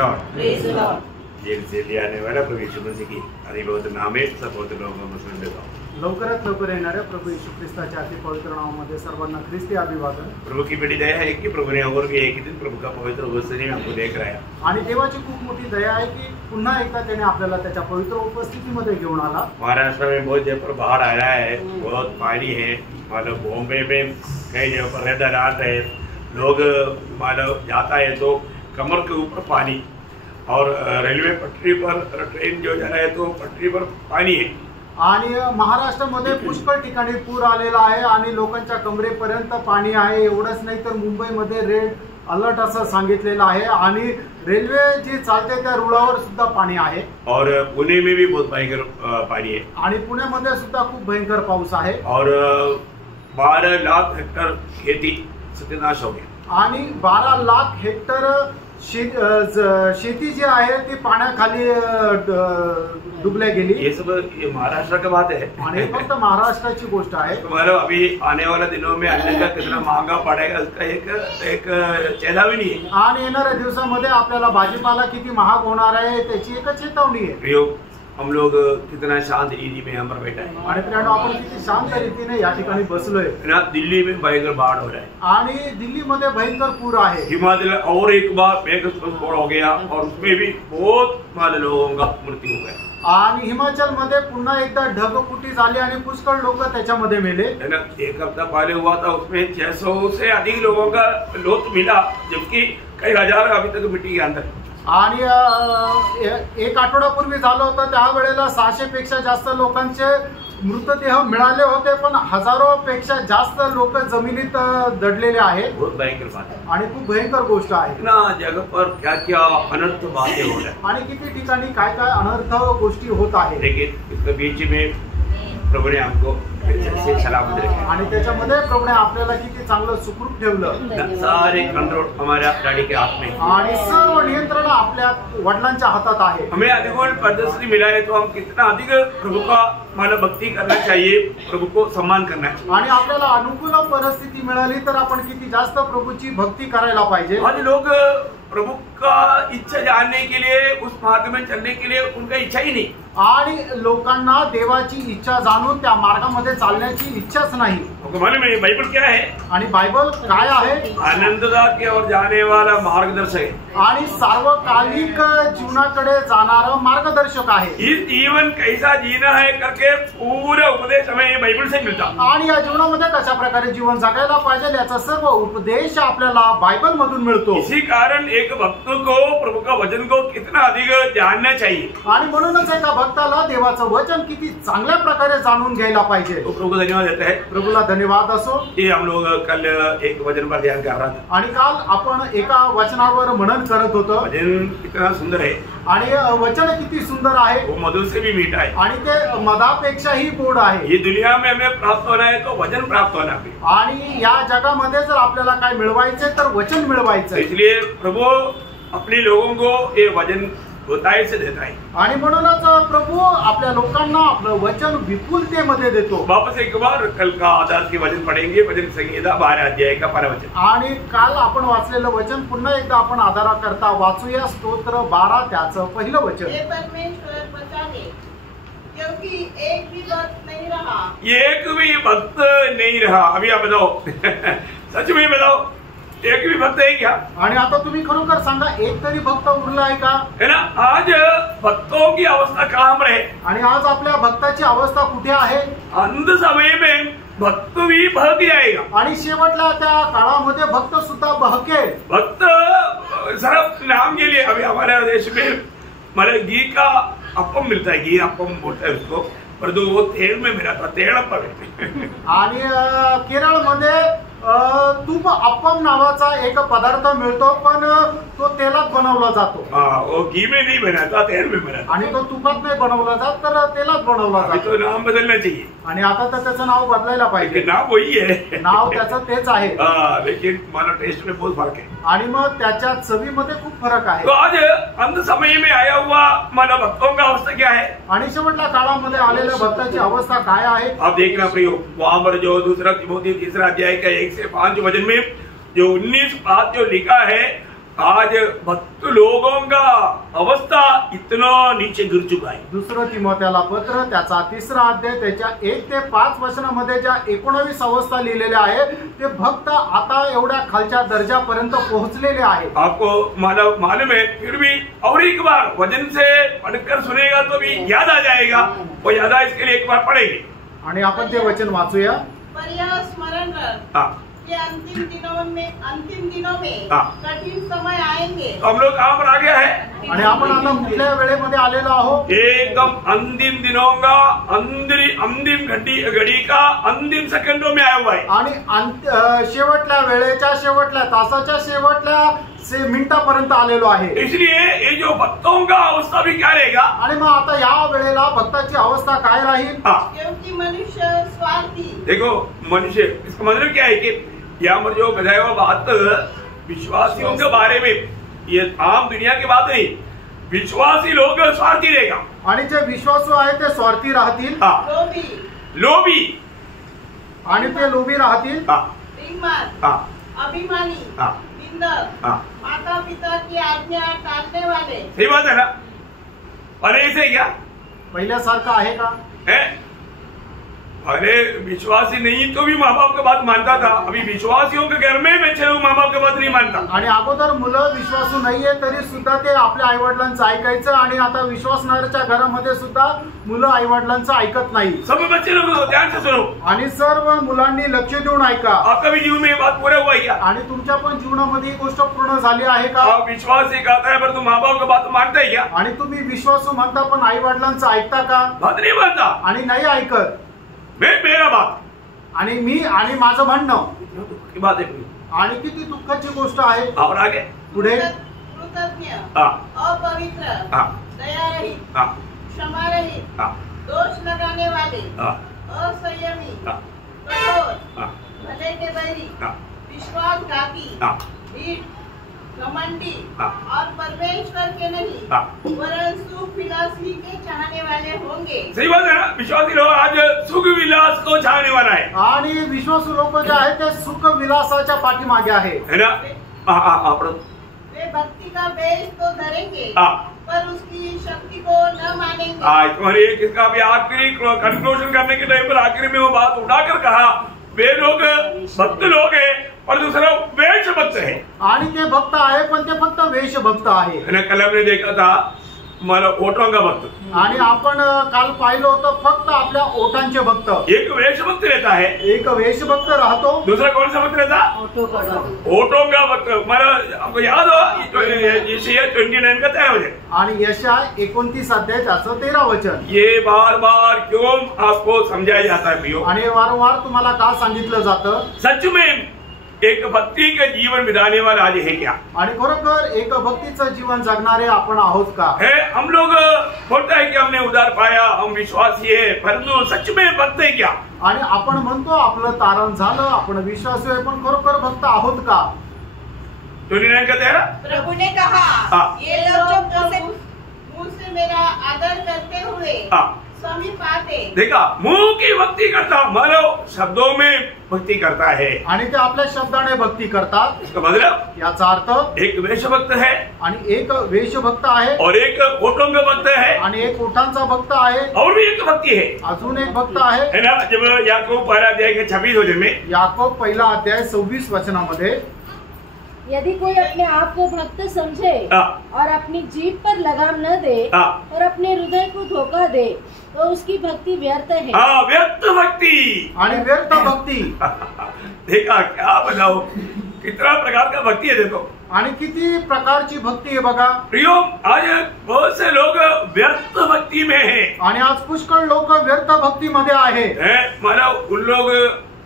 Praise the Lord. Gel से ले आने वाला प्रभु यीशु मसीह की अति पवित्र नाम में सब पवित्र लोगों को सुन देता हूँ। लवकरात लवकर येणाऱ्या प्रभू येशू ख्रिस्ताच्या अति पवित्र नावामध्ये सर्वांना ख्रिस्ती अभिवादन। प्रभु की बड़ी दया है कि प्रभु ने और भी एक ही दिन प्रभु का पवित्र उपस्थिति में हमको देख रहा है आणि देवाची खूप मोठी दया आहे की पुन्हा एकदा त्याने आपल्याला त्याच्या पवित्र उपस्थितीमध्ये घेऊन आला। महाराष्ट्र में बहुत जगह पर बाढ़ आ रहा है, बहुत पानी है। मतलब बॉम्बे में कई जगह पर रेड अलर्ट है। लोग मतलब जाता है तो कमर के ऊपर पानी, और रेलवे पटरी पर ट्रेन जो जा रहा है तो पटरी पर पानी है। आणि महाराष्ट्रामध्ये पुष्कळ ठिकाणी पूर आलेला आहे आणि लोकांच्या कमरेपर्यंत पाणी आहे। एवढंच नाही तर मुंबईमध्ये रेड अलर्ट असं सांगितलेलं आहे आणि रेल्वे जी चालते त्या रुळावर सुद्धा पाणी आहे। और पुणे में भी बहुत भयंकर पानी है आणि पुण्यामध्ये सुद्धा खूप भयंकर पाऊस आहे। और 12 लाख हेक्टर खेती सत्यानाश हो गया आणि 12 लाख हेक्टर शेती जी आहे ती पाण्याखाली डुबल्या गेली। ये सब ये महाराष्ट्र का बात है आणि फक्त महाराष्ट्राची गोष्ट आहे। मतलब अभी आने वाला दिनों में अन्न का कितना महंगा पड़ेगा उसका एक चेतावनी नहीं है। आणि येणाऱ्या दिवसामध्ये आपल्याला भाजीपाला किती महाग होणार आहे त्याची एक चेतावणी आहे। हम लोग कितना शांत रीति में यहाँ पर बैठा है आणि मित्रांनो आपण किती शांत रीतीने या ठिकाणी बसलोय ना। दिल्ली में भयंकर बाढ़ हो रहा है आणि दिल्लीमध्ये भयंकर पूर आहे। हिमाचल और एक बार मेघस्फोट हो गया और उसमें भी बहुत मारे लोगों का मृत्यु हो गया। आणि हिमाचल मध्ये पुन्हा एकदा ढगफुटी झाली आणि पुष्कळ लोक त्याच्यामध्ये मेले। एक हफ्ता पहले हुआ था उसमें 600 से अधिक लोगों का लोथ मिला, जबकि कई हजार अभी तक मिट्टी के अंदर। आणि एक आठवड्यापूर्वी झालं होतं त्यावेळेला 600 पेक्षा जास्त लोकांचे मृतदेह मिळाले होते, पण हजारो पेक्षा जास्त लोक जमिनीत दडलेले आहेत। बहुत भयंकर बात है आणि खूप भयंकर गोष्ट आहे ना। जगह पर क्या क्या अनर्थ बातें हो रहा है आणि किती ठिकाणी काय काय अनर्थ गोष्टी होत आहेत। लेकिन इसके बीच में प्रभु ने हमको सलामत रखे आणि त्याच्यामध्ये प्रभूने आपल्याला किती चांगलं सुखरूप ठेवलं। सारे कंट्रोल हमारे डैडी के हाथ में आणि सर्व नियंत्रण आपल्या वडिलांच्या हातात आहे। हमें अधिक पदस्थिति मिला है तो हम कितना अधिक प्रभु का मतलब भक्ति करना चाहिए, प्रभु को सम्मान करना है। आणि आपल्याला अनुकूल परिस्थिती मिळाली तर आपण किती जास्त प्रभूची भक्ती करायला पाहिजे। आज लोग प्रभु का इच्छा जानने के लिए, उस मार्ग में चलने के लिए उनका इच्छा ही नहीं। आणि लोकांना देवाची इच्छा जाणून त्या मार्गामध्ये चालण्याची इच्छाच नाही। मालूम है बाइबल क्या है? आणि बायबल काय आहे? आनंददा की ओर जाने वाला मार्गदर्शक है आणि सार्वकालिक जीवनाकडे जाणारा मार्गदर्शक आहे। इस जीवन कैसा जीना है करके पूरा उपदेश हमें बाइबल से मिलता। आणि या जीवनामध्ये कशा प्रकारे जीवन जगायला पाहिजे याचा सर्व उपदेश आपल्याला बायबल मधून मिळतो। इसी कारण एक भक्त को प्रभु का वचन को कितना अधिक जानना चाहिए। आणि म्हणूनच एका भक्ताला देवाचं वचन किती चांगल्या प्रकारे जाणून घ्यायला पाहिजे। तो प्रभु को धन्यवाद देता है। प्रभूला धन्यवाद असो। ये हम लोग कल एक वचन पर ध्यान कर रहा था आणि काल आपण एका वचनावर मनन करत होतो। वचन कितना सुंदर है आणि वचन किती सुंदर आहे, वो मधु से भी मीठा है आणि ते मधापेक्षाही गोड आहे। ये दुनिया में हमें प्राप्त होना है तो वचन प्राप्त होना है। आणि या जगामध्ये जर आपल्याला काय मिळवायचे तर वचन मिळवायचं। इसलिए प्रभु अपने लोगों को ये वचन बहुतायत से देता है। आणि म्हणूनच प्रभू आपल्या लोकांना आपलं वचन विपुलतेमध्ये देतो। वापस एक बार कल का आधार के वचन पढ़ेंगे, वचन संहिता 12 अध्याय का 12 वचन। आणि काल आपण वाचलेलं वचन पुन्हा एकदा आपण आधाराकरता वाचूया। स्तोत्र 12 त्याचं पहिलं वचन। हे परमेश्वर बचाले, क्योंकि एक भी भक्त नहीं रहा। एक भी भक्त नहीं रहा। अभी आप बताओ सच में बताओ, एक भी भक्त है क्या? आणि आता तुम्ही खरोखर सांगा, एक तरी भक्त उरला आहे का? है ना। आज भक्तों की अवस्था कहाँ पर है? आणि आज आपल्या भक्ताची अवस्था कुठे आहे? अंत समय में भक्त भी बहक जाएगा। आणि शेवटला त्या काळामध्ये भक्त सुद्धा बहकेल। भक्त सिर्फ नाम के लिए, अभी हमारे देश में मतलब घी का अप्पम मिलता है, घी अप्पम बोलता है उसको, परंतु वो तेल में मिला था, तेल अप्पम। आणि केरळमध्ये तूप अप्पम नावाचा एक पदार्थ मिळतो, पण तो तेलात बनवला जातो। वो घी में नहीं बनाता, तेल में बनाता। आणि तो तुपात नाही बनवला जात तर तेलात बनवला जातो। तो नाम बदलना चाहिए। आणि आता तर त्याचं नाव बदलायला पाहिजे। नाम वही है, नाव त्याचं तेच आहे, लेकिन मानो टेस्ट में बहुत फर्क है। आणि मग त्याच्या चवीमध्ये खूप फरक आहे। तो आज अंत समय में आया हुआ मानो भक्तों का अवस्था क्या है? आणि शेवटल्या काळामध्ये आलेल्या भक्ताची अवस्था काय आहे? आप देखना प्रियो, वहां पर जो दूसरा तिमोथी 3 अध्याय का 1 से 5 वचन में जो 19 बात जो लिखा है, आज भक्त लोगों का अवस्था इतना नीचे गिर चुका है। दुसरं तिमोथेला पत्र त्याचा 3रा अध्याय त्याच्या 1 ते 5 वचनामध्ये ज्या 19 अवस्था लिहिलेल्या आहे ते भक्त आता एवढ्या खालच्या दर्जापर्यंत पोहोचलेले आहेत। आपको मालूम है, फिर भी और एक बार वचन से पढ़कर सुनेगा तो भी याद आ जाएगा, वो याद है इसके लिए एक बार पढ़ेंगे। आणि आपण ते वचन वाचूया। पर यह स्मरण रख हाँ, कि अंतिम दिनों में हाँ। कठिन समय आएंगे। हम लोग कहाँ पर आ गया है? आणि आपण आता कुठल्या वेळेमध्ये आलेलो आहोत? एकदम अंतिम दिनों का अंतिम घड़ी का अंतिम सेकंडों में आया हुआ है। आणि शेवटल्या वेळेच्या शेवटल्या तासाच्या शेवटल्या मिनिटापर्यंत आलेलो आहे। इसलिए ये जो भक्तों का अवस्था भी क्या रहेगा? आणि मग आता या वेळेला भक्ताची अवस्था काय राहील? क्योंकि मनुष्य स्वार्थी। देखो मनुष्य, इसका मतलब क्या है कि यहाँ पर जो बताया हुआ बात विश्वासियों के बारे में, ये आम दुनिया की बात नहीं, विश्वासी लोग स्वार्थी रहेगा। आणि जे विश्वासू आहे ते स्वार्थी राहतील, लोभी आणि ते लोभी राहतील, अभिमानी, निंदक, माता पिता की आज्ञा टालने वाले। सही बात है ना? और ऐसे क्या पहिल्यासारखं आहे का? अरे विश्वासी नहीं तो भी माँ बाप की बात मानता था, अभी विश्वासियों के घर में मैं चलूं माँ बाप की बात नहीं मानता। आणि अगोदर मुलं विश्वासू नाहीये तरी सुद्धा ते आपल्या आई वडिलांचं ऐकायचं, आणि आता विश्वासणाऱ्याच्या घरामध्ये सुद्धा मुलं आई वडिलांचं ऐकत नाही। सब बच्चे लोग ध्यान से सुनो, आणि सर्व मुलांनी लक्ष देऊन ऐका। आपका भी जीवन में ये बात पूरा हुआ है क्या? आणि तुमच्या पण जीवनामध्ये ही गोष्ट पूर्ण झाली आहे का? आप विश्वास ही कहता है पर तुम माँ बाप की बात मानता है क्या? आणि तुम्ही विश्वासू म्हणता पण आई वडिलांचं ऐकता का? बात नहीं मानता, आणि नाही ऐकत। मेरा बात आणि मी आणि माझं म्हणणं की बात है। आणि किती दुःखाची गोष्ट आहे। और आगे पुढे कृतज्ञ, अपवित्र, दयारहित, क्षमारहित, दोष लगाने वाले, असंयमी, कठोर, भले के बैरी, विश्वासघाती, ढीठ, घमंडी और परमेश्वर के नहीं वरन सुख विलास ही के चाहने वाले होंगे। सही बात है ना? विश्वासी लोग आज सुख विलास को चाहने वाला है, आणि विश्वासू लोक जे आहेत ते सुख विलासाच्या पाठीमागे आहे, है ना? वे भक्ति का बेच तो धरेंगे पर उसकी शक्ति को न मानेंगे। आज तुम्हारी किसका भी आखिरी कंक्लूजन करने के टाइम पर आखिरी में वो बात उठाकर कहा, वे लोग भक्त लोग हैं और दूसरा वेश भक्त है। आणि ते भक्त आहे पण ते फक्त वेश भक्त आहे। कल हमने देखा था मला ओठों का भक्त, आणि आपण काल पाहिलं होतं फक्त आपल्या ओठांचे भक्त। एक वेश भक्त रहता है, एक वेश भक्त राहतो, दूसरा कौन सा भक्त रहता? ओठों का भक्त। मला आपको याद हो यशाया 29 का 13 वचन, आणि यशाया 29 अध्याय त्याचं 13 वचन। ये बार बार क्यों आपको समझाया जाता है प्रियो? आणि वारंवार तुम्हाला का सांगितलं जातं? सच में एक भक्ति का जीवन बिताने वाला आज है क्या? आणि खरोखर एक भक्तीचं जीवन जगणारे आपण आहोत का? है हम लोग बोलता है कि हमने उद्धार पाया, हम विश्वासी है, परंतु सच में भक्त है क्या? आणि आपण म्हणतो आपलं तारण झालं, आपण विश्वासू आहे, पण खरोखर भक्त आहोत का? 29 का 13 प्रभु ने कहा, ये लोग जो मुझ से मेरा आदर करते हुए समीप आते। देखा, मुंह की भक्ति करता, मानव शब्दों में भक्ति करता है, आणि ते आपल्या शब्दाने भक्ती करतात। इसका मतलब याचा अर्थ एक वेश भक्त है आणि एक वेश भक्त आहे, और एक ओठों का भक्त है, आणि एक ओठांचा भक्त आहे, और भी एक भक्ति है, अजून एक भक्त आहे, है ना? जब याकूब पहला अध्याय के 26 वचन में, याकूब पहिला अध्याय 26 वचनामध्ये, यदि कोई अपने आप को भक्त समझे और अपनी जीभ पर लगाम न दे और अपने हृदय को धोखा दे तो उसकी भक्ति व्यर्थ है। व्यर्थ भक्ति आणि व्यर्थ भक्ती। देखा, क्या बताओ कितना प्रकार का भक्ति है। देखो, आणि किती प्रकारची भक्ती आहे बघा प्रियो। आज बहुत से लोग व्यर्थ भक्ति में हैं, आणि आज पुष्कळ लोक व्यर्थ भक्ती मध्ये आहेत। मानो उन लोग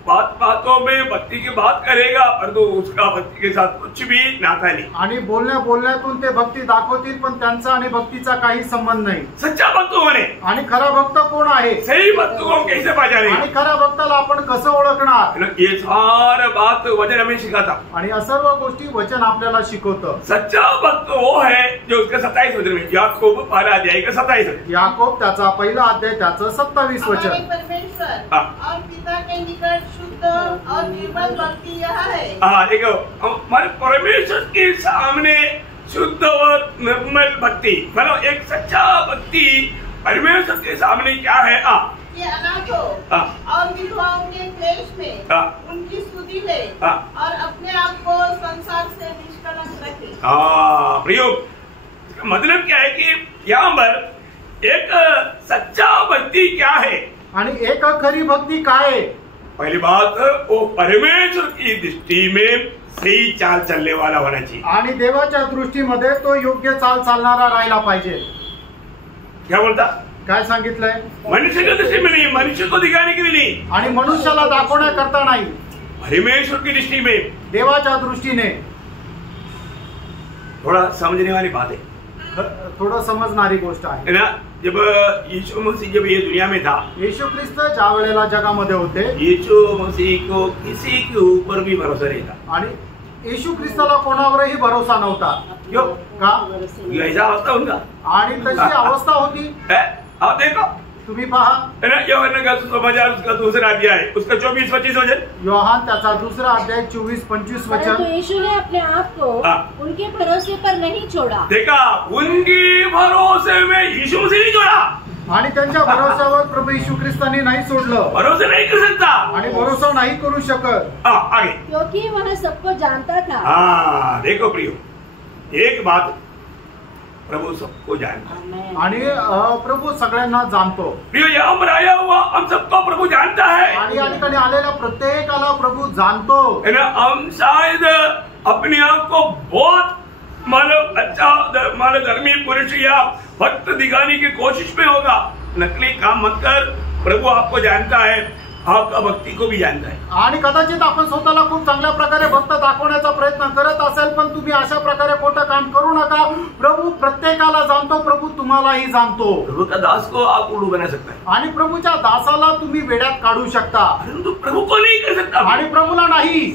बातों में भक्ति की बात करेगा परंतु उसका भक्ति के साथ कुछ भी नाता नहीं, आणि बोलण्यातून ते भक्ती दाखवतील पण त्यांचा आणि भक्तीचा काही संबंध नाही। सच्चा भक्त होणे आणि खरा भक्त कोण आहे? सही भक्त को कैसे पहचाने? आणि खऱ्या भक्ताला आपण कसं ओळखणार? ये सारा बात वचन हमें सिखाता, आणि या सर्व गोष्टी वचन आपल्याला शिकवतं। सच्चा भक्त वो है जो उसका 27 वचन में, याकूब पहला अध्याय का 27 याकूब त्याचा पहिला अध्याय त्याचं 27 हमारे वचन। परमेश्वर और पिता के निकट शुद्ध और निर्मल भक्ति यह है। हाँ देखो, हमारे परमेश्वर के सामने शुद्ध और निर्मल भक्ति, मतलब एक सच्चा भक्ति परमेश्वर के सामने क्या है? कि अनाथों और विधवाओं के क्लेश में उनकी स्तुति ले और अपने आप को संसार से निष्कलंक रखे। प्रयोग मतलब क्या है कि यहाँ पर एक सच्चा भक्ति क्या है आणि एक खरी भक्ती काय आहे? पहली बात, वो परमेश्वर की दृष्टि में सही चाल चलने वाला होना चाहिए। आणि देवाच्या दृष्टीमध्ये तो योग्य चाल चालणारा राहिला पाहिजे। क्या बोलता? काय सांगितलंय? मनुष्य की दृष्टि में नहीं, मनुष्य को दिखाने के लिए नहीं, आणि मनुष्याला दाखवण्याकरता नाही, परमेश्वर की दृष्टि में, देवाच्या दृष्टीने। थोड़ा समझने वाली बात है, थोडं समजणारी गोष्ट आहे ना। जब यीशु मसीह जब ये दुनिया में था, येशू ख्रिस्त ज्या वेळेला जगामध्ये होते, यीशु मसीह को किसी के ऊपर भी भरोसा नहीं था। आणि येशू ख्रिस्ताला कोणावरही भरोसा नव्हता। क्यों? का? ऐसा अवस्था उनका, आणि तशी अवस्था होती। आप देखो, तुम्ही पहा, यूहन्ना का सुसमाचार उसका दूसरा अध्याय, उसका 24-25 वचन, योहान त्याचा दुसरा अध्याय 24-25 वचन। तो यीशु ने अपने आप को उनके भरोसे पर नहीं छोड़ा। देखा, उनकी भरोसे में यीशु मसीह नहीं छोड़ा, आणि त्यांच्या भरोश्यावर प्रभू येशू ख्रिस्ताने नाही सोडलं, भरोसा नहीं कर सकता, आणि भरोसा नाही करू शकत। आगे, क्योंकि वह सबको जानता था। देखो प्रियो, एक बात, प्रभु सबको जानता है, आणि प्रभू सगळ्यांना जाणतो। प्रियो, यहाँ पर आया हुआ हम सबको प्रभु जानता है, आणि या ठिकाणी आलेल्या प्रत्येकाला प्रभु जाणतो, है ना। हम शायद अपने आप को बहुत मानव अच्छा मानव धर्मी पुरुष या भक्त दिखाने की कोशिश में होगा, नकली काम मत कर, प्रभु आपको जानता है, आपका भक्ति को भी जानता है। आणि कदाचित आपण स्वतःला खूप चांगल्या प्रकारे भक्त दाखवण्याचा प्रयत्न करत असेल, पण तुम्ही अशा प्रकारे खोटं काम करू नका। प्रभू प्रत्येकाला जाणतो, प्रभू तुम्हालाही जाणतो। प्रभु का दास को आप उल्लू बना सकता है, आणि प्रभूच्या दासाला तुम्ही वेड्यात काढू शकता, परंतु प्रभु को नहीं कर सकता। आणि प्रभूला नाही।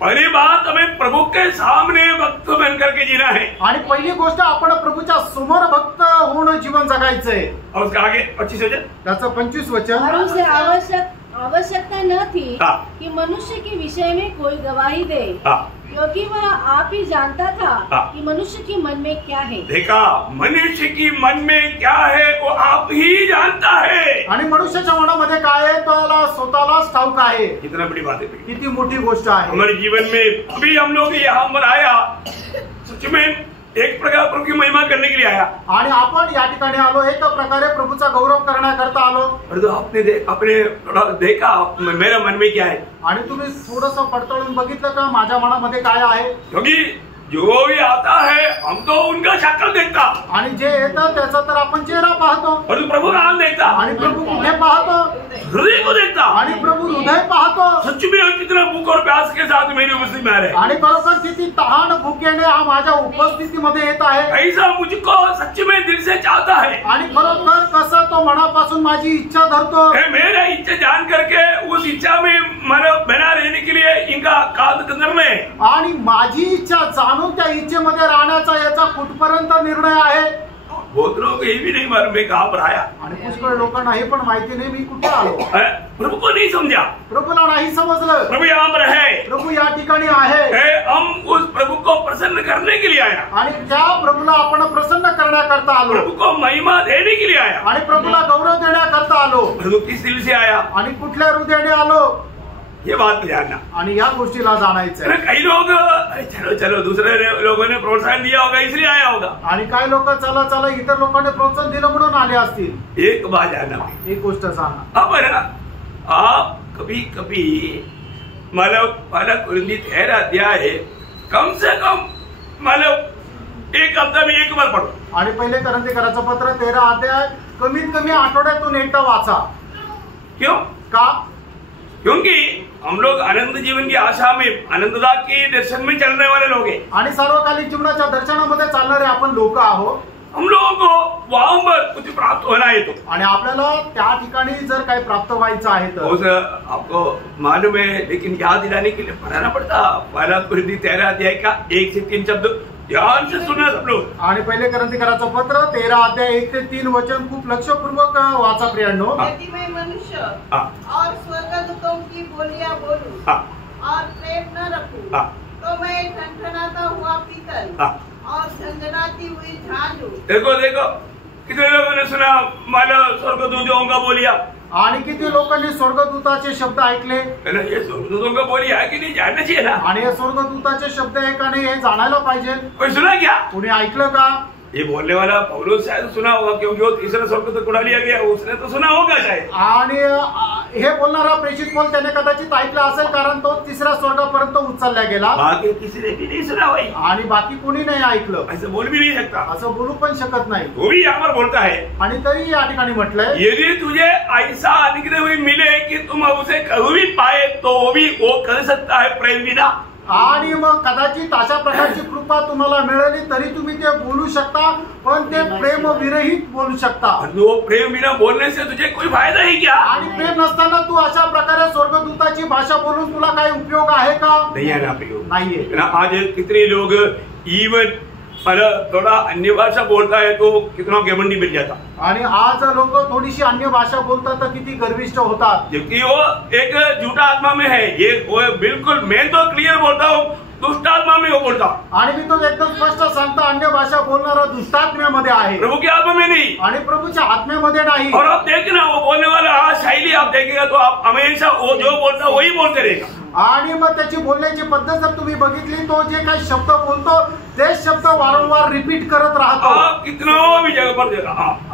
पहली बात, हमें प्रभु के सामने भक्त बन करके जीना है, आणि पहिली गोष्ट, आपण प्रभूच्या समोर भक्त होऊन जीवन जगायचंय। और उसका आगे 25 वचन, त्याचं 25 वचन। और उसे आवश्यकता न थी कि मनुष्य के विषय में कोई गवाही दे, क्योंकि वह आप ही जानता था कि मनुष्य के मन में क्या है। देखा, मनुष्य की मन में क्या है वो आप ही जानता है, आणि मनुष्याच्या मनामध्ये काय आहे त्याला स्वतःलाच ठाऊक आहे। कितना बड़ी बात है, किती मोठी गोष्ट आहे। हमारे जीवन में अभी हम लोग यहाँ पर आया, सच में एक प्रकार प्रभु की महिमा करने के लिए आया, आणि आपण या ठिकाणी आलो एक प्रकारे प्रभूचा गौरव करण्याकरता आलो। तो आपने थोड़ा देखा मेरा मन में क्या है, आणि तुम्ही थोडंसं पडताळून बघितलं का माझ्या मनामध्ये काय आहे? क्योंकि जो भी आता है हम तो उनका शक्ल देखता, आणि जे येतं त्याचा तर आपण चेहरा पाहतो, और प्रभु का हाल देखता, आणि प्रभू कुठे पाहतो? हृदय को देखता, आणि प्रभू हृदय पाहतो। सच में कितना भूख और प्यास के साथ मेरी उपस्थिति में आ रहे, आणि खरोखर किती तहान भुकेने हा माझ्या उपस्थितीमध्ये येत आहे। ऐसा मुझको सच में दिल से चाहता है, आणि खरोखर कसं तो मनापासून माझी इच्छा धरतो। मेरा इच्छा जान करके उस इच्छा में बना रहने के लिए इनका काद निर्णय, आणि माझी इच्छा जाणून त्या इच्छेमध्ये राहण्याचा याचा कुठपर्यंत निर्णय आहे। बहुत लोग ये भी नहीं मालूम मैं कहाँ पर आया, आणि पुष्कळ लोकांना हे पण माहिती नाही मी कुठे आलो। प्रभु को नहीं समझा, प्रभूला नाही समजलं, प्रभु यहाँ पर है, प्रभू या ठिकाणी आहे। हम उस प्रभु को प्रसन्न करने के लिए आया, आणि त्या प्रभूला आपण प्रसन्न करण्याकरता आलो, प्रभु को महिमा देने के लिए आया, आणि प्रभूला गौरव देण्याकरता आलो। प्रभु किस दिल से आया, आणि कुठल्या हृदयाने आलो ये बात जानना, आणि या गोष्टीला जाणायचं। कई लोग चलो चलो दूसरे लोगों ने प्रोत्साहन दिया होगा इसलिए आया होगा, आणि काही लोक चला चला इतर लोकांनी प्रोत्साहन दिलं म्हणून आले असतील। एक बात जानना, एक गोष्ट जाणा, अब है ना, आप कभी कभी मतलब कुरिन्थी 13 अध्याय कम से कम मतलब एक हफ्ता में एक बार पढ़ो, आणि पहिले कोरिन्थीकरांचं पत्र 13 अध्याय कमीत कमी आठवड्यातून एकदा वाचा। क्यों? का? क्योंकि हम लोग आनंद जीवन की आशा में आनंददा के दर्शन में चलने वाले लोग हैं, आणि सार्वकालिक जीवनाच्या दर्शनामध्ये चालणारे आपण लोक आहोत। हम लोगों को वहां पर कुछ प्राप्त होना है, तो आणि आपल्याला त्या ठिकाणी जर काही प्राप्त व्हायचं आहे तर आपको मालूम है, लेकिन याद दिलाने के लिए पढ़ाना पड़ता। पहला कुरिन्थी 13 अध्याय का 1 से 3 शब्द ध्यान से सुना सब लोग। आणि पहिले करंथीकराचं पत्र 13 अध्याय 1 ते 3 वचन खूप लक्षपूर्वक वाचा प्रियांनो। यदि मैं मनुष्य और स्वर्गदूतों की बोलियां बोलूं और प्रेम न रखूं तो मैं ठनठनाता हुआ पीतल और झंझनाती हुई झांझ हूं। देखो देखो कितने लोगों ने सुना मला स्वर्गदूतों का बोलिया, आणि किती लोकांनी स्वर्गदूताचे शब्द ऐकले। ये स्वर्गदूतों का बोलिया है कि नहीं, जानना चाहिए ना। आणि हे स्वर्गदूताचे शब्द आहे का नाही हे जाणायला पाहिजे। कोई सुना क्या? कोणी ऐकलं का? ये बोलने वाला पौलुस शायद सुना होगा, क्योंकि वो तीसरा स्वर्गदूत उड़ा लिया गया, उसने तो सुना होगा शायद। आणि हे बोलणारा प्रेषित पौल त्याने कदाचित ऐकलं असेल, कारण तो तिसऱ्या स्वर्गापर्यंत उचलला गेला। बाकी किसी ने भी नहीं सुना भाई, आणि बाकी कोणी नाही ऐकलं। ऐसे बोल भी नहीं सकता, असं बोलू पण शकत नाही। वो भी यहाँ पर बोलता है। आणि तरी या ठिकाणी म्हटलंय, यदि तुझे ऐसा अनुग्रह हुई मिले कि तुम उसे कभी भी पाए तो भी वो कर सकता है प्रेम बिना। आणि मग कदाचित अशा प्रकारची कृपा तुम्हाला मिळाली तरी तुम्ही ते बोलू शकता, पण ते प्रेम विरहित बोलू शकता। वो प्रेम बिना बोलने से तुझे कोई फायदा है क्या? आणि प्रेम नसताना तू अशा प्रकारे स्वर्गदूताची भाषा बोलून तुला काही उपयोग आहे का? नहीं है ना उपयोग, नाहीये ना। आज कितने लोग इवन थोड़ा अन्य भाषा बोलता है तो कितना घमंडी मिल जाता, आणि आज लोक थोडीशी अन्य भाषा बोलतात तर किती गर्विष्ठ होतात, जबकि वो एक झूठा आत्मा में है। ये वो बिल्कुल, मैं तो क्लियर बोलता हूँ, दुष्ट आत्मा में वो बोलता। आणि मी तो एकदम स्पष्ट सांगतो, अन्य भाषा बोलणारा दुष्टात्म्यामध्ये आहे, प्रभु की आत्मा में नहीं। आणि प्रभूच्या आत्म्यामध्ये नाही। और आप देखना वो बोलने वाला शैली आप देखेगा तो आप हमेशा वो जो बोलता वही बोलते रहेगा। आणि मग त्याची बोलण्याची पद्धत जर तुम्ही बघितली, तो जे काही शब्द बोलतो तेच शब्द वारंवार रिपीट करत राहतो। आप कितना भी जगह पर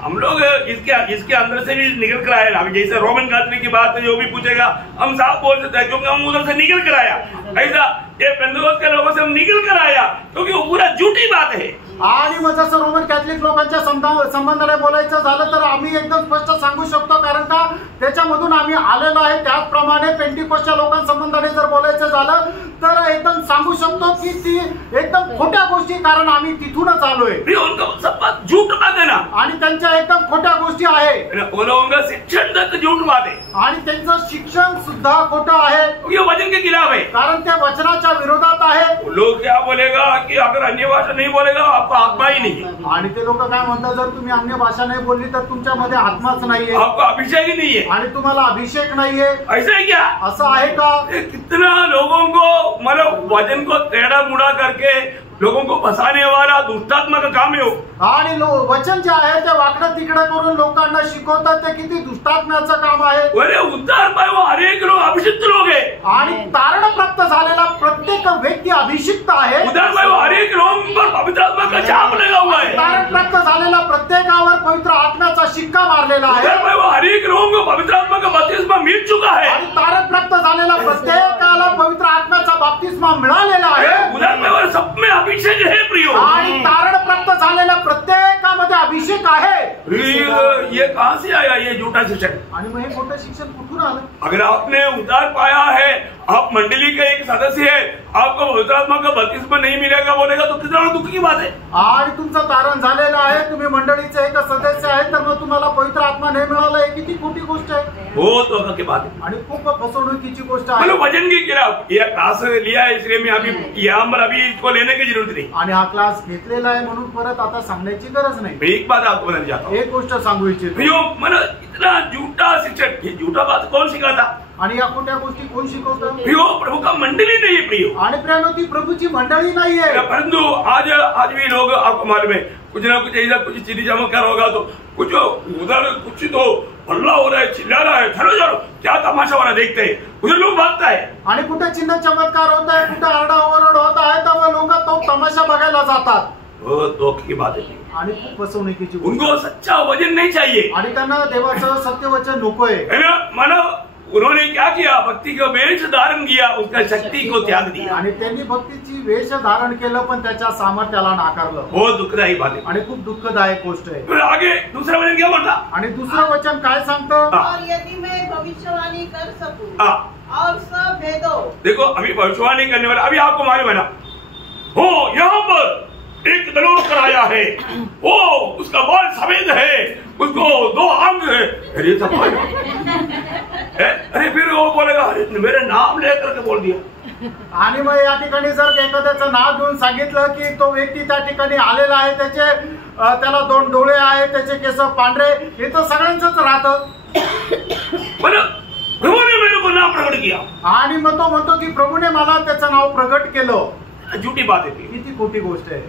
हम लोग इसके अंदर से भी निकल कर आए ना। जैसे रोमन कैथोलिक की बात है, जो भी पूछेगा हम साफ बोल सकते हैं, क्योंकि हम उधर से निकल कर आया। ऐसा ये पेंटेकोस्ट के लोगों से हम निकल कर आया, क्योंकि वो पूरा झूठी बात है। आणि मग जसं रोमन कॅथलिक लोकांच्या संबंधाने बोलायचं झालं तर आम्ही एकदम स्पष्ट सांगू शकतो, कारण का त्याच्यामधून आम्ही आलेलो आहे। त्याचप्रमाणे पेंटिकोस्टच्या लोकांसंबंधाने जर बोलायचं झालं तर एकदम सांगू शकतो की ती एकदम खोट्या गोष्टी, कारण आम्ही तिथूनच आलोय। सब बात झूठ बात है ना, आणि त्यांच्या एकदम खोट्या गोष्टी आहे। वो लोगों का शिक्षण तक झूठ बात है, आणि त्यांचं शिक्षण सुद्धा खोटं आहे, ये वचन के खिलाफ है, कारण त्या वचनाच्या विरोधात आहे। लोग क्या बोलेगा कि अगर अन्य भाषा नहीं बोलेगा आपको आत्मा ही नहीं है। आणि ते लोक काय म्हणतात, जर तुम्ही अन्य भाषा नाही बोलली तर तुमच्यामध्ये आत्माच नाहीये, आपको अभिषेक ही नहीं है, आणि तुम्हाला अभिषेक नाहीये। ऐसा है क्या? असं आहे का? कितना लोगों को मतलब वचन को टेढ़ा मुड़ा करके लोगों को फंसाने वाला दुष्टात्मा का काम है वो। आणि वचन जे आहे ते वाकडं तिकडं करून लोकांना शिकवतात, ते किती दुष्टात्म्याचं काम आहे। अरे उद्धार पाए वो हर एक लोग अभिषिक्त लोग है, आणि तारण प्राप्त झालेला प्रत्येक व्यक्ती अभिषिक्त आहे। उद्धार पाए वो हर एक लोग पर पवित्र आत्मा का छाप लगा हुआ है। तारण प्राप्त झालेला प्रत्येकावर पवित्र आत्म्याचा शिक्का मारलेला आहे। उद्धार पाए वो हर एक लोगों को पवित्र आत्मा का बपतिस्मा मिल चुका है। आणि तारण प्राप्त झालेला प्रत्येकाला पवित्र आत्म्याचा बपतिस्मा मिळालेला आहे। उद्धार पाए वो सब में अभिषेक है प्रियो, आणि तारण प्राप्त झालेल्या प्रत्येकामध्ये अभिषेक आहे। ये कहाँ से आया ये झूठा शिक्षण? आणि मग हे खोटं शिक्षण कुठून आलं? अगर आपने उद्धार पाया है, आप मंडली का एक सदस्य है, आपको पवित्र आत्मा का बपतिस्मा नहीं मिलेगा बोलेगा तो कितना दुख की बात है। आणि तुमचं तारण झालेलं आहे, तुम्ही मंडळीचे एक सदस्य आहे, तर मग तुम्हाला पवित्र आत्मा नाही मिळाला, हे किती खोटी गोष्ट आहे। बहुत धोखा की बात है आणि खूप फसवणुकीची गोष्ट आहे। मतलब वचन के खिलाफ ये क्लास लिया है, इसलिए मैं अभी यहाँ पर अभी इसको लेने की जरूरत नहीं। आणि हा क्लास घेतलेला आहे म्हणून परत आता सांगण्याची गरज नाही। मैं एक बात आपको बताना चाहता हूँ, एक गोष्ट सांगू इच्छितो, मतलब इतना झूठा शिक्षण, ये झूठा बात कौन सिखाता? आणि या खोट्या गोष्टी कोण शिकवतं? प्रियो प्रभु का मंडली नहीं है प्रियो, आणि प्रियो ती प्रभूची मंडळी नाहीये। परंतु आज भी लोग आपको मालूम है कुछ ना कुछ ऐसा कुछ चिड़ी चमत्कार होगा तो कुछ उधर कुछ तो हल्ला हो रहा है, चिल्ला रहा है, चलो चलो क्या तमाशा हो रहा देखते हैं, उधर लोग भागता है। आणि कुठे चिन्ह चमत्कार होत आहे, कुठे आरडाओरड होत आहे, तर लोक तो तमाशा बघायला जातात। बहुत धोखे की बात है, आणि खूप फसवणुकीची गोष्ट। उनको सच्चा वचन नहीं चाहिए, आणि त्यांना देवाचं सत्य वचन नकोय, है ना। मानो उन्होंने क्या किया, भक्ति का वेश धारण किया, उसका शक्ति को त्याग दिया, आणि त्यांनी भक्तीची वेश धारण केलं पण त्याच्या सामर्थ्याला नाकारलं। बहुत दुखदायी बात है, आणि खूप दुःखदायक गोष्ट आहे। फिर आगे दूसरा वचन क्या बोलता? आणि दुसरं वचन काय सांगतं? और यदि मैं भविष्यवाणी कर सकूं और सब भेदों, देखो अभी भविष्यवाणी करने वाला, अभी आपको मालूम है ना, हो यहाँ पर एक दलोर कराया है, वो उसका बाल सफेद है, उसको 2 अंग है। अरे अरे फिर वो बोलेगा अरे मेरे नाम लेकर के बोल दिया। आणि मग या ठिकाणी जर एखाद्याचं नाव घेऊन सांगितलं की तो व्यक्ती त्या ठिकाणी आलेला आहे, त्याला 2 डोळे आहेत, त्याचे केस पांढरे, हे तर सगळ्यांचंच राहतं। प्रभूने मेरे को नाम प्रकट किया आणि मग तो म्हणतो की प्रभूने मला त्याचं नाव प्रकट केलं। झूठी बात है, किती खोटी गोष्ट आहे।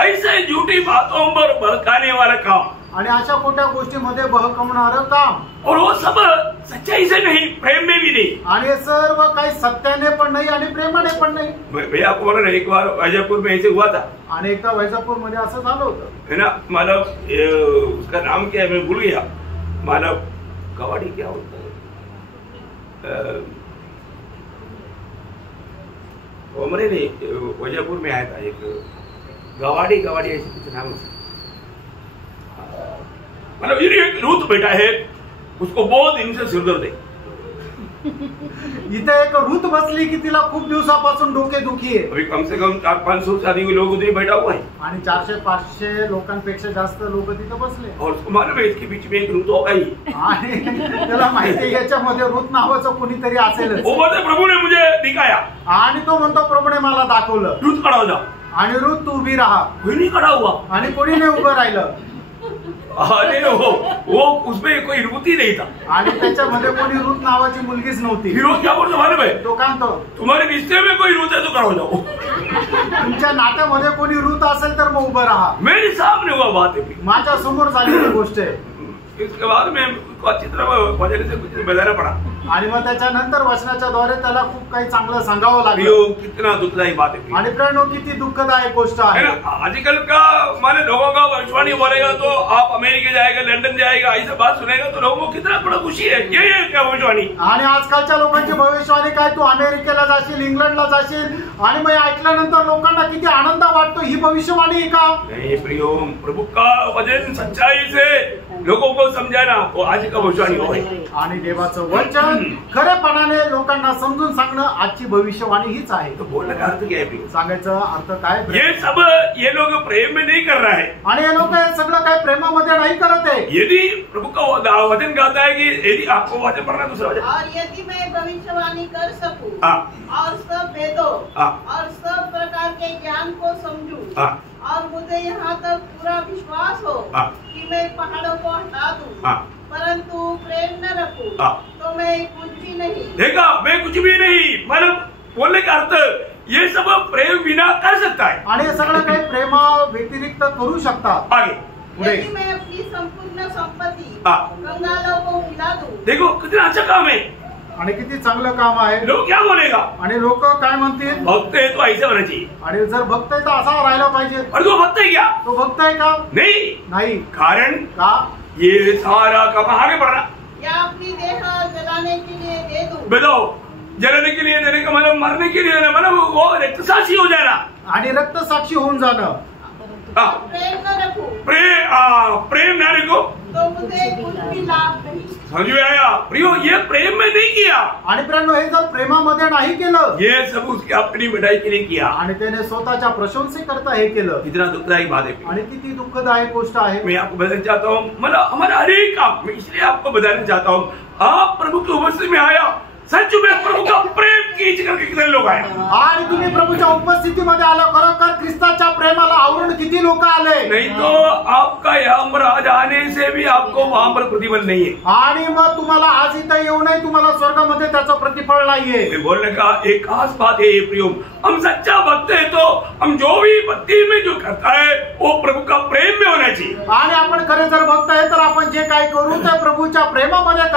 ऐसे झूठी बातों पर बहकाने वाला काम आणि अशा खोट्या गोष्टीमध्ये बहकवणारं काम, और वो सब सच्चाई से नहीं, प्रेम में भी नहीं। आणि सर्व काही सत्याने पण नाही आणि प्रेमाने पण नाही। भैया आपको बोला ना, एक बार वैजापुर में ऐसे हुआ था, आणि एकदा वैजापूर मध्ये असं झालं होतं, है ना। मानव उसका नाम क्या है मैं भूल गया, मानव कवाड़ी क्या होता है, उमरे ने वैजापुर में आया था एक गवाड़ी ऐसे कुछ नाम है, मतलब ये एक रूत बेटा है, उसको बहुत दिन से सिरदर्द है। इथे एक रूत बसली की तिला खूप दिवसापासून डोकेदुखी आहे। अभी कम से कम 400-500 से अधिक लोग उधर बैठा हुआ है, आणि 400-500 लोकांपेक्षा जास्त लोक तिथे बसले। और उसको मालूम है इसके बीच में एक रूत होगा ही, आणि त्याला माहिती आहे याच्यामध्ये रूत नावाचं कोणीतरी असेलच। वो बोलते प्रभु ने मुझे दिखाया, आणि तो म्हणतो प्रभूने मला दाखवलं, रूत खड़ा हो जा, आणि रूत तू उभी राहा, कोई नहीं खड़ा हुआ, आणि कोणी नाही उभं राहिलं, अरे वो उसमें कोई रूत ही नहीं था, आणि त्याच्यामध्ये कोणी रूत नावाची मुलगीच नव्हती। फिर वो क्या बोलते मालूम है, तो काय म्हणतो, तुम्हारे रिश्ते में कोई रूत है तो खड़ा हो जाओ, तुमच्या नात्यामध्ये कोणी रूत असेल तर मग उभं राहा। मेरे सामने हुआ बात है। माझ्या समोर झालेली गोष्ट आहे। इसके बाद में उसको अच्छी तरह वजन से कुछ बताना पड़ा, आणि मग त्याच्यानंतर वचनाच्या द्वारे त्याला खूप काही चांगलं सांगावं लागलं। कितना दुखदायी बात है, आणि प्रेरणो किती दुःखदायक गोष्ट आहे। आजकल का माने लोगों का भविष्यवाणी बोलेगा तो आप अमेरिका जाएगा, लंदन जाएगा, ऐसा बात सुनेगा तो लोगों को कितना बड़ा खुशी है, ये क्या भविष्यवाणी। आणि आजकालच्या लोकांची भविष्यवाणी काय, तू अमेरिकेला जाशील, इंग्लंडला जाशील, आणि मग ऐकल्यानंतर लोकांना किती आनंद वाटतो, ही भविष्यवाणी आहे का? नहीं प्रियो, प्रभु का वचन सच्चाई से लोगों को समझाना वो आज का भविष्यवाणी हो। आणि देवाचं वचन खरेपणाने लोकांना समजून सांगणं आजची भविष्यवाणी हीच आहे। तो बोलने का अर्थ क्या है प्रियो? सांगायचा अर्थ काय, ये लोग प्रेम में नहीं कर रहा है, आणि हे लोक हे सगळं काही प्रेमामध्ये नाही करत आहे। यदि प्रभु का वचन कहता है कि यदि आपको वचन पढ़ना दूसरा वचन, और यदि मैं भविष्यवाणी कर सकूं और सब वेदों और सब प्रकार के ज्ञान को समझूं, और मुझे यहाँ तक पूरा विश्वास हो कि मैं पहाड़ों को हटा दूं, परंतु प्रेम न रखूं तो मैं कुछ भी नहीं। देखा, मैं कुछ भी नहीं, मतलब बोलने का अर्थ ये सब प्रेम बिना कर सकता है, आणि हे सगळं काही प्रेमा व्यतिरिक्त करू शकतात। आगे यदि मैं अपनी संपूर्ण संपत्ती कंगालों को खिला दूं, देखो कितना अच्छा काम है, आणि किती चांगलं काम आहे। लोग क्या बोलेगा, आणि लोक काय म्हणतील, भक्त है तो ऐसे होना चाहिए, आणि जर भक्त आहे तर असा राहायला पाहिजे। और तो भक्त है क्या, तो भक्त आहे का? नहीं। कारण का? ये सारा काम आगे बढ़ रहा, या अपनी देह जलाने के लिए दे दूं, बताओ जलाने के लिए देने का मतलब मरने के लिए, मतलब वो रक्तसाक्षी हो जाना, आणि रक्तसाक्षी होऊन जाणं। प्रेम न रखूं, प्रेम ना रखो तो मुझे कुछ भी लाभ नहीं। समझ में आया प्रियो, ये प्रेम में नहीं किया, आणि प्रेम हे जर प्रेमामध्ये नाही केलं, ये सब उसकी अपनी मिठाई के लिए किया, आणि त्याने स्वतःच्या प्रशंसेकरता हे केलं, कितना दुखदायी बात है। आणि किती दुःखदायक गोष्ट आहे। मैं आपको बताना चाहता हूँ, मतलब हमारा हर एक काम, मैं इसलिए आपको बताना चाहता हूँ, आप प्रभु की उपस्थिति में आया, सच में प्रभु का प्रेम खींच करके कितने लोग आए, आणि तुम्ही प्रभूच्या उपस्थितीमध्ये आला, खरोखर ख्रिस्ताच्या प्रेमाला आवरून किती लोक आले। नहीं तो आपका यहाँ पर आज आने से भी आपको वहाँ पर प्रतिफल नहीं है, आणि मग तुम्हाला आज इथं येऊ नये, तुम्हाला स्वर्गामध्ये त्याचं प्रतिफळ नाहीये। मैं बोलने का एक खास बात है प्रियो, हम सच्चा भक्त है तो हम जो भी भक्ति में जो करता है वो प्रभु का प्रेम में होना चाहिए, आणि आपण खरे जर भक्त आहे तर आपण जे काय करू ते प्रभूच्या प्रेमामध्ये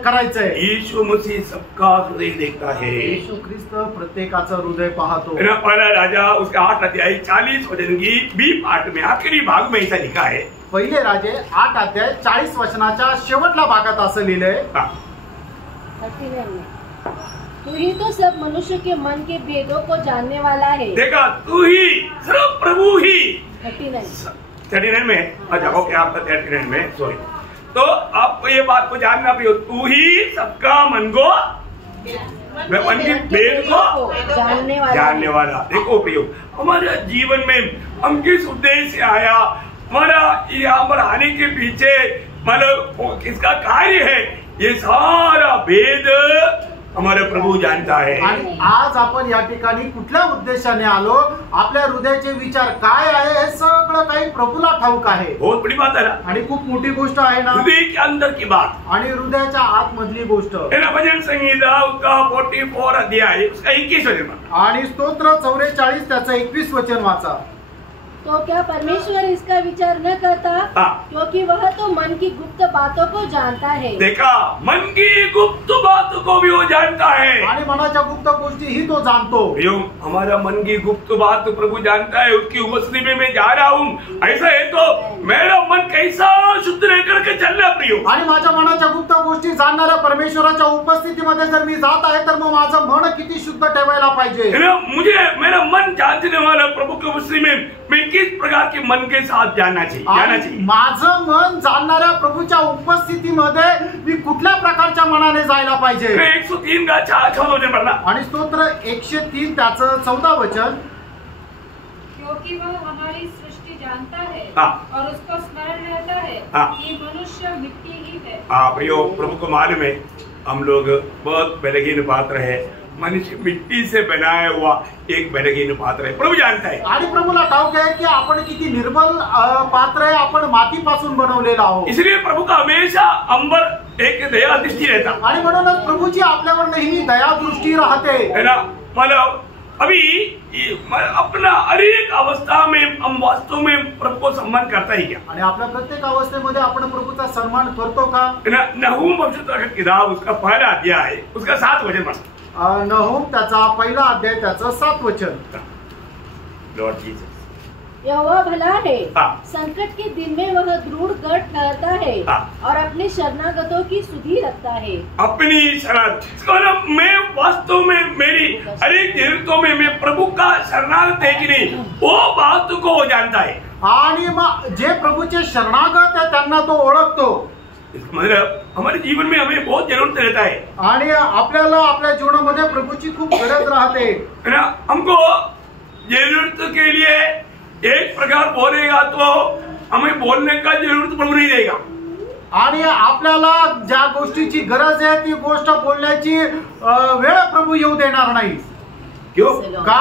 करायचंय। यीशु मसीह सबका हृदय देखता है, येशू ख्रिस्त प्रत्येकाचं हृदय पाहतो। पहला राजा उसके 8 अध्याय 40 वचन की बी पाठ में आखिरी भाग में ऐसा लिखा है, पहिले राजे 8 अध्याय 40 वचनाच्या शेवटल्या भागात असं लिहिलंय, तू ही तो सब मनुष्य के मन के भेदों को जानने वाला है। देखा, तू ही, सिर्फ प्रभु ही। 39 में अच्छा ओके, आपका 39 में सॉरी, तो आपको ये बात को जानना भी हो, तू ही सबका मन को मन के भेद को जानने वाला। देखो प्रियो, हमारे जीवन में हम किस उद्देश्य से आया, हमारा यहाँ पर आने के पीछे मतलब किसका कार्य है, ये सारा भेद हमारा प्रभु जानता है। आणि आज आपण या ठिकाणी कुठल्या उद्देशाने आलो, आपल्या हृदयाचे विचार काय आहे हे सगळं काही प्रभूला ठाऊक आहे। बहुत बड़ी बात है ना, आणि खूप मोठी गोष्ट आहे ना, हृदय के अंदर की बात आणि हृदयाच्या आतमधली गोष्ट है ना। भजन संहिता उसका 44 अध्याय उसका 21 वचन, आणि स्तोत्र 44 त्याचं 21 वचन वाचा। तो क्या परमेश्वर इसका विचार न करता? क्योंकि वह तो मन की गुप्त बातों को जानता है। देखा, मन की गुप्त बातों को भी वो जानता है, आणि मनाच्या गुप्त गोष्टी ही तो जाणतो। हमारा मन की गुप्त बात तो प्रभु जानता है। उसकी उपस्थिति में मैं जा रहा हूँ, ऐसा है तो मेरा मन कैसा शुद्ध रह करके चलना प्रियो। आणि माझ्या मनाच्या गुप्त गोष्टी जाणणाऱ्या परमेश्वराच्या उपस्थितीमध्ये जर मी जात आहे तर मग माझं मन किती शुद्ध ठेवायला पाहिजे। मुझे मेरा मन जांचने वाला प्रभु की उपस्थिति में मैं किस प्रकार के मन के साथ जाना चाहिए। माझं मन जाणणाऱ्या प्रभूच्या उपस्थितीमध्ये मी कुठल्या प्रकारच्या मनाने जायला पाहिजे। 103 का 14 वचन पढ़ना। आणि स्तोत्र 103 त्याचं 14 वचन, क्योंकि वह हमारी सृष्टि जानता है हाँ। और उसको स्मरण रहता है हाँ। कि मनुष्य मिट्टी ही है। प्रियो, प्रभु को मालूम है हम लोग बहुत बलहीन पात्र है, मनुष्य मिट्टी से बनाया हुआ एक बलहीन पात्र है, प्रभु जानता है। आणि प्रभूला ठाऊक आहे की आपण किती निर्बल पात्र आहे, आपण मातीपासून बनवलेला आहोत। इसलिए प्रभु का हमेशा अंबर एक दया दृष्टि रहता, आणि म्हणूनच प्रभूची आपल्यावर नेहमी दया दृष्टी राहते, है ना। मतलब अभी अपना हर एक अवस्था में हम वास्तव में प्रभु को सम्मान करता ही क्या? आणि आपल्या प्रत्येक अवस्थेमध्ये आपण प्रभूचा सन्मान करतो का? नहूम भविष्यवक्ता का किताब उसका पहला अध्याय उसका 7 वचन पढ़ना। नहूम त्याचा पहिला अध्याय त्याचं 7 वचन। लॉर्ड जीसस, यहोवा भला है, हाँ। संकट के दिन में वह दृढ़ गढ़ ठहरता है, हाँ। और अपने शरणागतों की सुधि रखता है। अपनी शरण, मैं वास्तव में मेरी हर एक जरूरतों में मैं प्रभु का शरणागत है कि नहीं, वो बात को वो जानता है। आणि मग जे प्रभूचे शरणागत आहे त्यांना तो ओळखतो। मतलब हमारे जीवन में हमें बहुत जरूरत रहता है, आणि आपल्याला आपल्या जीवनामध्ये प्रभूची खूप गरज राहते, है ना। हमको जरूरत के लिए एक प्रकार बोलेगा तो हमें बोलने का जरूरत प्रभु नहीं देगा, आणि आपल्याला ज्या गोष्टीची गरज आहे ती गोष्ट बोलण्याची वेळ प्रभु येऊ देणार नाही। क्यों? का?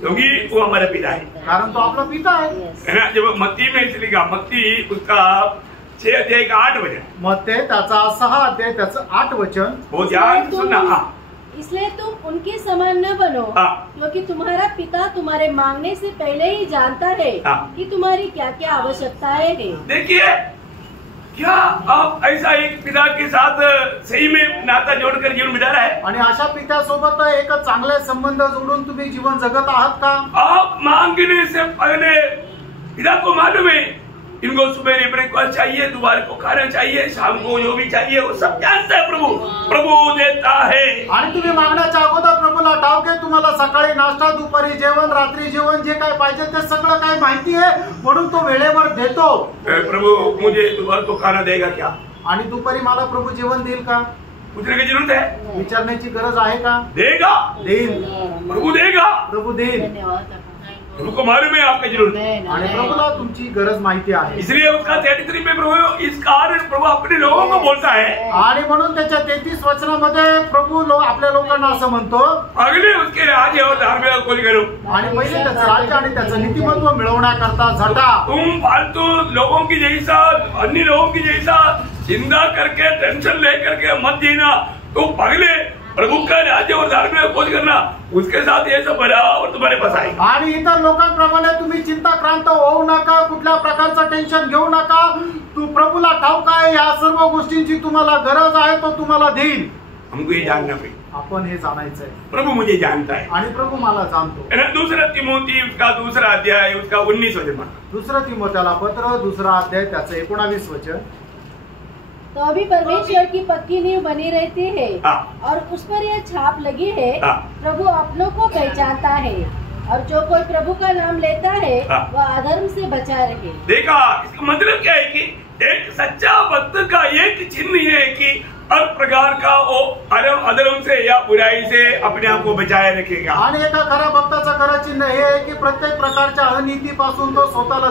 क्योंकि वो हमारा पिता है, कारण तो आपला पिता आहे, है ना। जब मत्ती में लिखा, मत्ती उसका 6 अध्याय का 8 वचन, मग ते त्याचा 6 अध्याय त्याचं 8 वचन। वो ध्यान से सुनना। इसलिए तुम उनके समान न बनो, क्योंकि तुम्हारा पिता तुम्हारे मांगने से पहले ही जानता है कि तुम्हारी क्या क्या आवश्यकताएं हैं। देखिए, क्या आप ऐसा एक पिता के साथ सही में नाता जोड़कर जीवन बिता रहा है? आणि अशा पित्यासोबत एक चांगले संबंध जोडून तुम्ही जीवन जगत आहात का? आप मांगने से पहले पिता को मालूम है इनको सुबह ब्रेकफास्ट चाहिए, दोपहर को खाना चाहिए, शाम को जो भी चाहिए वो सब जानता है प्रभु। प्रभु देता है। आणि तुम्ही मागण्याच्या अगोदर प्रभूला ठाऊक आहे, तुम्हाला सकाळी नाश्ता, दुपारी जेवण, रात्री जेवण जे काय पाहिजे ते सगळं काही माहिती आहे, म्हणून तो वेळेवर देतो। प्रभु मुझे दोपहर को खाना देगा क्या? आणि दुपारी मला प्रभु जेवण देईल का? पूछने की जरूरत है? विचारण्याची गरज आहे का? देगा, देईल, प्रभु देगा, प्रभु देईल। प्रभु को मालूम है आपकी जरूरत, आणि प्रभूला तुमची गरज माहिती आहे, इसलिए उसका 33 में प्रभु इस कारण प्रभु अपने लोगों को बोलता है। आणि म्हणून त्याच्या 33 वचनामध्ये प्रभू आपल्या लोकांना असं म्हणतो, अगले उसके राज्य और धार्मिकता को करो, आणि पहिले त्याचं राज्य आणि त्याचं नीतिमत्व मिळवण्याकरता झटा। तुम फालतू लोगों की जैसा, अन्य लोगों की जैसा चिंता करके टेंशन लेकर के मत जीना, तो पहले प्रभु का राज्य और धार्मिकता खोज करना, उसके साथ ये सब बराबर तुम्हारे पास आएगा। आणि इतर लोकांप्रमाणे तुम्ही चिंताक्रांत होऊ नका, कुठल्या प्रकारचं टेन्शन घेऊ नका। तू प्रभूला ठाऊक आहे या सर्व गोष्टींची तुम्हाला गरज आहे, तो तुम्हाला देईल। हमको ये जानना पड़ेगा, आपण हे जाणायचंय, प्रभु मुझे जानता है आणि प्रभु मला जाणतो। दूसरा तिमोथी उसका 2 अध्याय उसका 19 वचन, दुसरं तिमोथेला पत्र 2 अध्याय त्याचं 19 वचन। तो अभी परमेश्वर की पक्की नींव बनी रहती है, और उस पर यह छाप लगी है, प्रभु अपनों को पहचानता है, और जो कोई प्रभु का नाम लेता है वह अधर्म से बचा रहे। देखा, इसका मतलब क्या है कि एक सच्चा भक्त का एक चिन्ह है कि हर प्रकार का वो अधर्म से या बुराई से अपने आप को बचाए रखेगा। आणि एका खऱ्या भक्ताचं खरं चिन्ह हे आहे की प्रत्येक प्रकारच्या अनितीपासून तो स्वतःला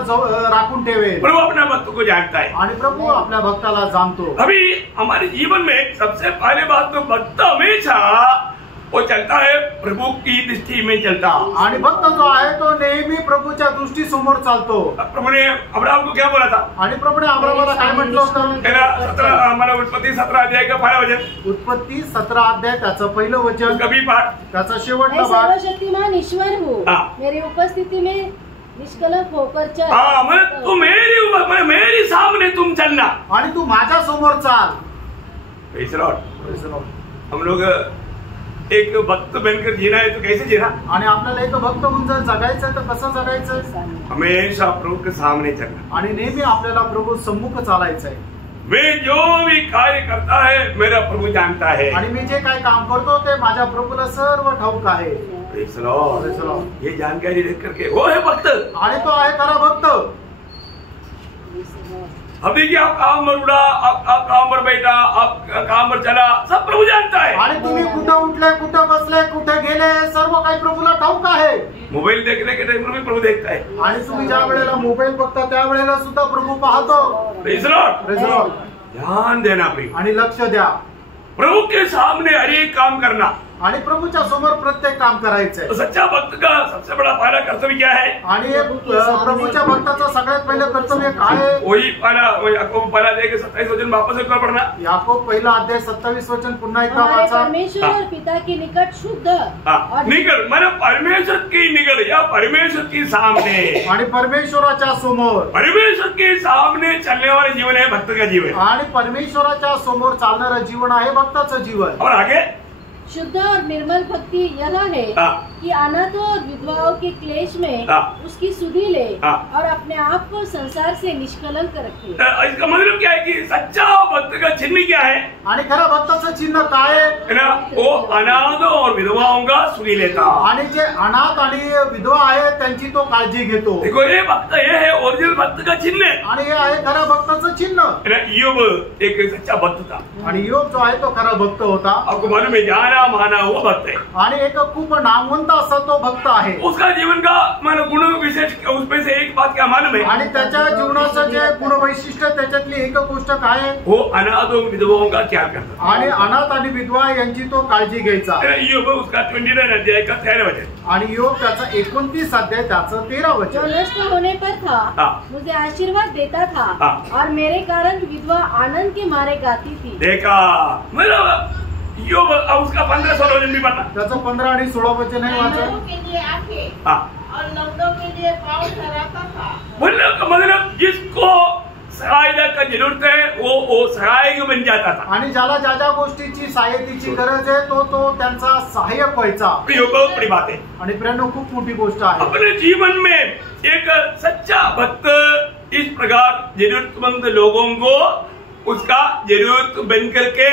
राखून ठेवेल। प्रभु अपने भक्त को जानता है आणि प्रभू आपल्या भक्ताला जाणतो। अभी हमारे जीवन में सबसे पहले बात तो भक्त हमेशा वो चलता है प्रभु की दृष्टि में चलता। आणि भक्त जो आहे तो नेहमी प्रभूच्या दृष्टी समोर चालतो। प्रभु ने अब्राहम को क्या बोला था? आणि प्रभूने अब्राहमाला काय म्हटलं होतं? उत्पत्ति 17 अध्याय का पहला वचन। उत्पत्ति 17 अध्याय त्याचं पहिलं वचन। कभी पाठ त्याचा शेवटचा मैं भाग। सर्वशक्तिमान ईश्वर हूँ, मेरी उपस्थिति में निष्कलंक होकर चल। मतलब तू मेरी सामने तुम चलना आणि तू माझ्या समोर चाल। Praise the Lord। हम लोग एक भक्त बनकर जीना है तो कैसे जीना? आणि आपल्याला एक भक्त म्हणून जर जगायचं तर कसं जगायचं? हमेशा प्रभु के सामने चलना आणि नेहमी आपल्याला प्रभू सम्मुख चालायचं आहे। मैं जो भी कार्य करता है मेरा प्रभु जानता है आणि मी जे काय काम करतो ते माझ्या प्रभूला सर्व ठाऊक आहे। Praise the Lord। ये जानकारी देख करके वो है भक्त। आणि तो आहे खरा भक्त। अब देखिए आप काम पर उड़ा, आप काम पर बैठा, आप काम पर चला, सब प्रभु जानता है। आणि तुम्ही कुठं उठले, कुठं बसले, कुठे गेले, सर्व काही प्रभूला ठाऊक आहे। मोबाईल देखने के टाइम में प्रभु देखता है। आणि तुम्ही ज्या वेळेला मोबाईल बघता त्या वेळेला सुद्धा प्रभू पाहतो। Praise the Lord। Praise the Lord। ध्यान देना प्रिय। आणि लक्ष द्या। प्रभु के सामने हर एक काम करना आणि प्रभूच्या समोर प्रत्येक काम करायचंय। तो सच्चा भक्त का सबसे बड़ा पहला कर्तव्य क्या है? आणि प्रभूच्या भक्ताचं सगळ्यात पहिलं कर्तव्य काय आहे? वही पहला देख 27 वचन वापस एक बार पढ़ना। याकोब पहिला अध्याय 27 वचन पुन्हा एकदा हमारे वाचा। परमेश्वर और पिता की निकट शुद्ध और निकट माने परमेश्वर की निकट या परमेश्वर के सामने आणि परमेश्वराच्या समोर। परमेश्वर के सामने चलने वाला जीवन है भक्त का जीवन। आणि परमेश्वराच्या समोर चालणारं जीवन आहे भक्ताचं जीवन। और आगे शुद्ध और निर्मल भक्ति यह है कि अनाथों और विधवाओं के क्लेश में उसकी सुधि ले और अपने आप को संसार से निष्कलंक रखे। इसका मतलब क्या है कि सच्चा भक्त का चिन्ह क्या है? आणि खरा भक्ताचं चिन्ह काय आहे ना? वो अनाथों और विधवाओं का सुधि लेता। आणि जे अनाथ आणि विधवा आहे त्यांची तो काळजी घेतो। देखो ये भक्त ये है ओरिजिनल भक्त का चिन्ह। आणि हे आहे खरा भक्ताचं चिन्ह। ईयोब एक सच्चा भक्त था। आणि ईयोब जो आहे तो खरा भक्त होता। आपको मालूम है जाना माना हुआ भक्त है। आणि एक खूप नामवंत असा तो भक्त आहे। उसका जीवन का मानो गुण विशेष उसमें से एक बात क्या मालूम है? आणि त्याच्या जीवनाचं जे गुण वैशिष्ट्य त्याच्यातली एक गोष्ट काय आहे? वो अनाथ और विधवाओं का ख्याल करता। आणि अनाथ आणि विधवा यांची तो काळजी घ्यायचा। ईयोब उसका 29 अध्याय का 13 वचन। आणि ईयोब त्याचा 29 अध्याय त्याचं 13 जो वचन। नष्ट होने पर था मुझे आशीर्वाद देता था और मेरे कारण विधवा आनंद के मारे गाती थी। देखा मतलब ईयोब उसका 15-16 वचन भी पढ़ना। त्याचं 15 आणि 16 वचन आहे वाचा। अनाथों के लिए आंखें और लंगड़ों के लिए पाँव ठहराता था। मतलब जिसको सहायता का जरूरत है वो सहायक बन जाता था। आणि ज्याला ज्या ज्या गोष्टीची सहायतेची गरज आहे तो त्यांचा सहाय्यक व्हायचा। बहुत बड़ी बात है। आणि प्रेरणा खूप मोठी गोष्ट आहे। अपने जीवन में एक सच्चा भक्त इस प्रकार जरूरतमंद लोगों को उसका जरूरत बन करके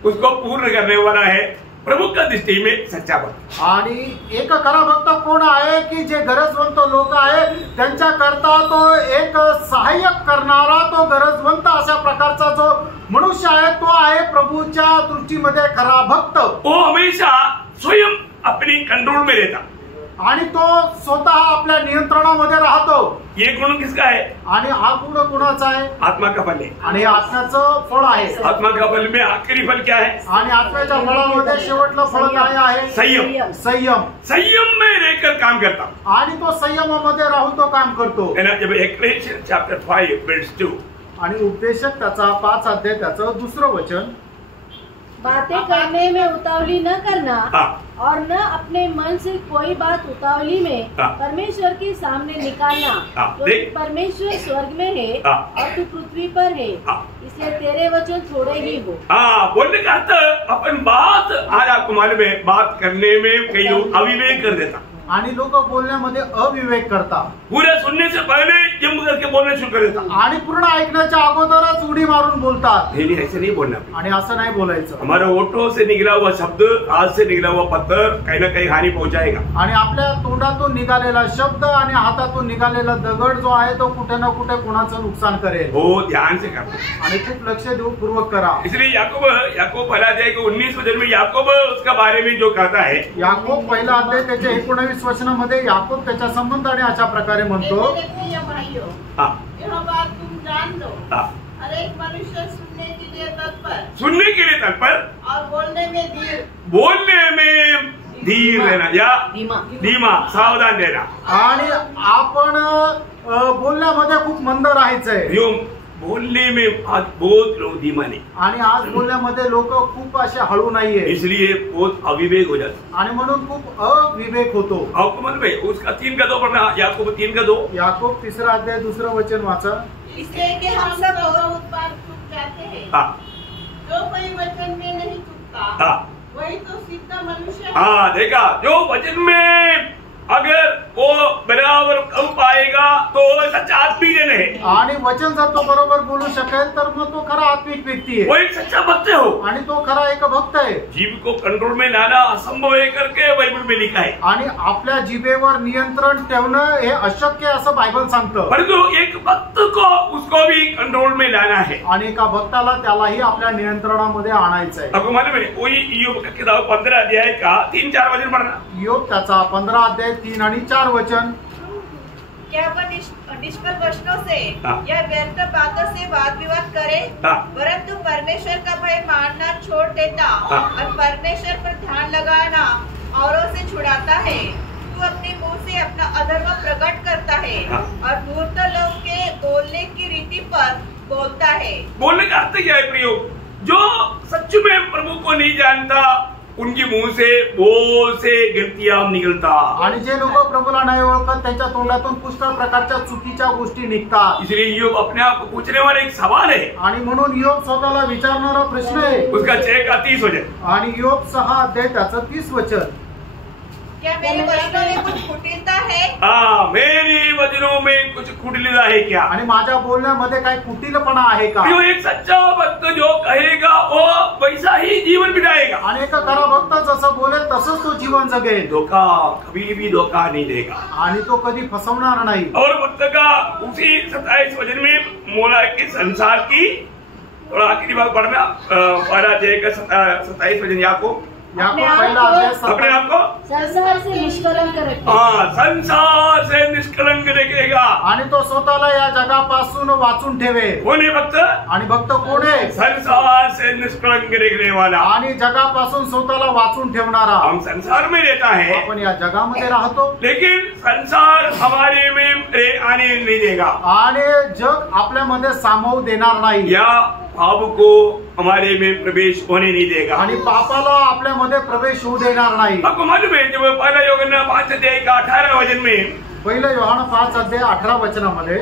उसको पूर्ण करने वाला है प्रभु का दृष्टि में सच्चा भक्त। आणि एक खरा भक्त कोण आहे की जे गरजवंत लोक आहे त्यांच्या करता तो एक सहाय्यक करणारा तो गरजवंत अशा प्रकारचा जो मनुष्य आहे तो आहे प्रभूच्या दृष्टीमध्ये खरा भक्त। वो हमेशा स्वयं अपनी कंट्रोल में रहता आणि तो स्वतः आपल्या नियंत्रणामध्ये राहतो। ये गुण किसका है? आणि हा गुण कुणाचा आहे? आत्मा का फल है। आणि आत्म्याचं फळ आहे। आत्मा का फल में आखिरी फल क्या है? आणि आत्म्याच्या फळामध्ये शेवटलं फळ काय आहे? संयम। संयम। संयम में रहकर काम करता। आणि तो संयमामध्ये राहून तो काम करतो। जब इक्लेसियास चैप्टर 5 वर्स 2 आणि उपदेशक त्याचा 5 अध्याय त्याचं 2 वचन। बातें करने में उतावली न करना और न अपने मन से कोई बात उतावली में परमेश्वर के सामने निकालना, क्योंकि परमेश्वर स्वर्ग में है और तू पृथ्वी पर है, इसलिए तेरे वचन थोड़े ही हो। बोलने का अर्थ अपन बात आज आपको मालूम है बात करने में कई लोग अविवेक कर देता। आणि लोक बोलण्यामध्ये अविवेक करतात, पूरा सुनने से पहले जम करके बोलना शुरू कर देता। आणि पूर्ण ऐकण्याच्या अगोदरच उडी मारून बोलतात। नहीं नहीं, ऐसे नहीं बोलना। आणि असं नाही बोलायचं। हमारा ओठों से निकला हुआ शब्द, हाथ से निकला हुआ पत्थर कहीं ना कहीं हानि पहुंचाएगा। आणि आपल्या तोंडातून निघालेला शब्द आणि हातातून निघालेला दगड जो आहे तो कुठे ना कुठे कोणाचं नुकसान करेल। वो ध्यान से करना, आणि खूप लक्ष देऊपूर्वक करा। इसलिए याकूब पहला अध्याय के 19 वचन में याकूब उसका बारे में जो कहता है, याकूब पहिला अध्याय त्याच्या 19 वचनामध्ये याकूब त्याच्या संबंधाने अशा प्रकारे म्हणतो, मेरे प्रिय भाइयों, हाँ यह बात तुम जान लो, हाँ, हर एक मनुष्य सुनने के लिए तत्पर सुनने के लिए तत्पर, और बोलने में धीर, बोलने में धीर रहना या धीमा, सावधान रहना। आणि आपण बोलण्यामध्ये खूप मंद राहायचंय। यूं बोलने में आज बहुत लोग धीमा नहीं, आणि आज बोलण्यामध्ये लोक खूप असे हळू नाहीये, इसलिए बहुत अविवेक हो जाता। आणि म्हणून खूप अविवेक होतो। आपको मालूम है उसका 3 का 2 पढ़ना, याकूब 3 का 2। याकूब 3 अध्याय 2 वचन वाचा। इसलिए कि हम सब बहुत बार चूक जाते हैं। हाँ जो कोई वचन में नहीं चूकता, हाँ वही तो सिद्ध मनुष्य है। हाँ, देखा, जो वचन में अगर वो बराबर कम पाएगा तो वो सच्चा आत्मिक जन है। आणि वचन जर तो बरोबर बोलू शकेल तर मग तो खरा आत्मिक व्यक्ती वो आहे, एक सच्चा भक्त हो। आणि तो खरा एक भक्त आहे। जीव को कंट्रोल में लाना असंभव है करके बाइबल में लिखा है, आणि आपल्या जिभेवर नियंत्रण ठेवणं हे अशक्य असं बायबल सांगतं। परंतु एक भक्त को उसको भी कंट्रोल में लाना है। आणि एका भक्ताला त्यालाही आपल्या नियंत्रणामध्ये आणायचं आहे। आपको मालूम है वही ईयोब का किताब 15 अध्याय का 3-4 वचन पढ़ना। योग त्याचा 15 अध्याय 3 आणि 4 वचन। क्या वह निष्फल वचनों से हाँ। या व्यर्थ बातों से वाद विवाद करे, हाँ। परंतु परमेश्वर का भय मानना छोड़ देता हाँ। और परमेश्वर पर ध्यान लगाना औरों से छुड़ाता है। तू अपने मुंह से अपना अधर्म प्रकट करता है हाँ। और मूर्ख लोग के बोलने की रीति पर बोलता है। बोलने का अर्थ क्या है प्रियो? जो सच में प्रभु को नहीं जानता उनके मुंह से बहुत से गलतियां निकलता। आणि जे लोक प्रभूला नाही ओळखत त्यांच्या तोंडातून पुष्कळ प्रकारच्या चुकीच्या गोष्टी निघतात। इसलिए ईयोब अपने आप को पूछने वाला एक सवाल है, आणि म्हणून योग स्वतःला विचारणारा प्रश्न आहे। उसका 6 का 30 वचन। आणि योग 6 अध्याय त्याचं 30 वचन। क्या मेरे वचनों में कुछ कुटिलता है? हाँ, मेरे वचनों में कुछ कुटिलता है क्या? आणि माझ्या बोलण्यामध्ये काय कुटिलपणा आहे का? जो एक सच्चा भक्त जो कहेगा वो वैसा ही जीवन बिताएगा। आणि एक खरा भक्त जसं बोलेल तसंच तो जीवन जगेल। धोखा कभी भी धोखा नहीं देगा। आणि तो कधी फसवणार नाही। और भक्त का उसी 27 वचन में मोला के संसार की थोड़ा आखिरी भाग पढ़ना, 12 अध्याय का 27 वचन। याकूब पहिला अध्याय अपने आप को संसार से निष्कलंक रखे। हाँ, संसार से निष्कलंक रखेगा। आणि तो स्वतःला या जगापासून वाचून ठेवे। कौन है भक्त? आणि भक्त कोण आहे? संसार से निष्कलंक रखने वाला। आणि जगापासून स्वतःला वाचून ठेवणारा। हम संसार में रहता है, आपण या जगामध्ये राहतो, लेकिन संसार हमारे में आने नहीं देगा। आणि जग आपल्यामध्ये सामावून देणार नाही। या पाप को हमारे में प्रवेश होने नहीं देगा। आणि पापाला आपल्यामध्ये प्रवेश होऊ देणार नाही। आपको मालूम है जब पहला यूहन्ना 5 अध्याय का 18 वचन में, पहिलं यूहन्ना 5 अध्याय 18 वचनामध्ये,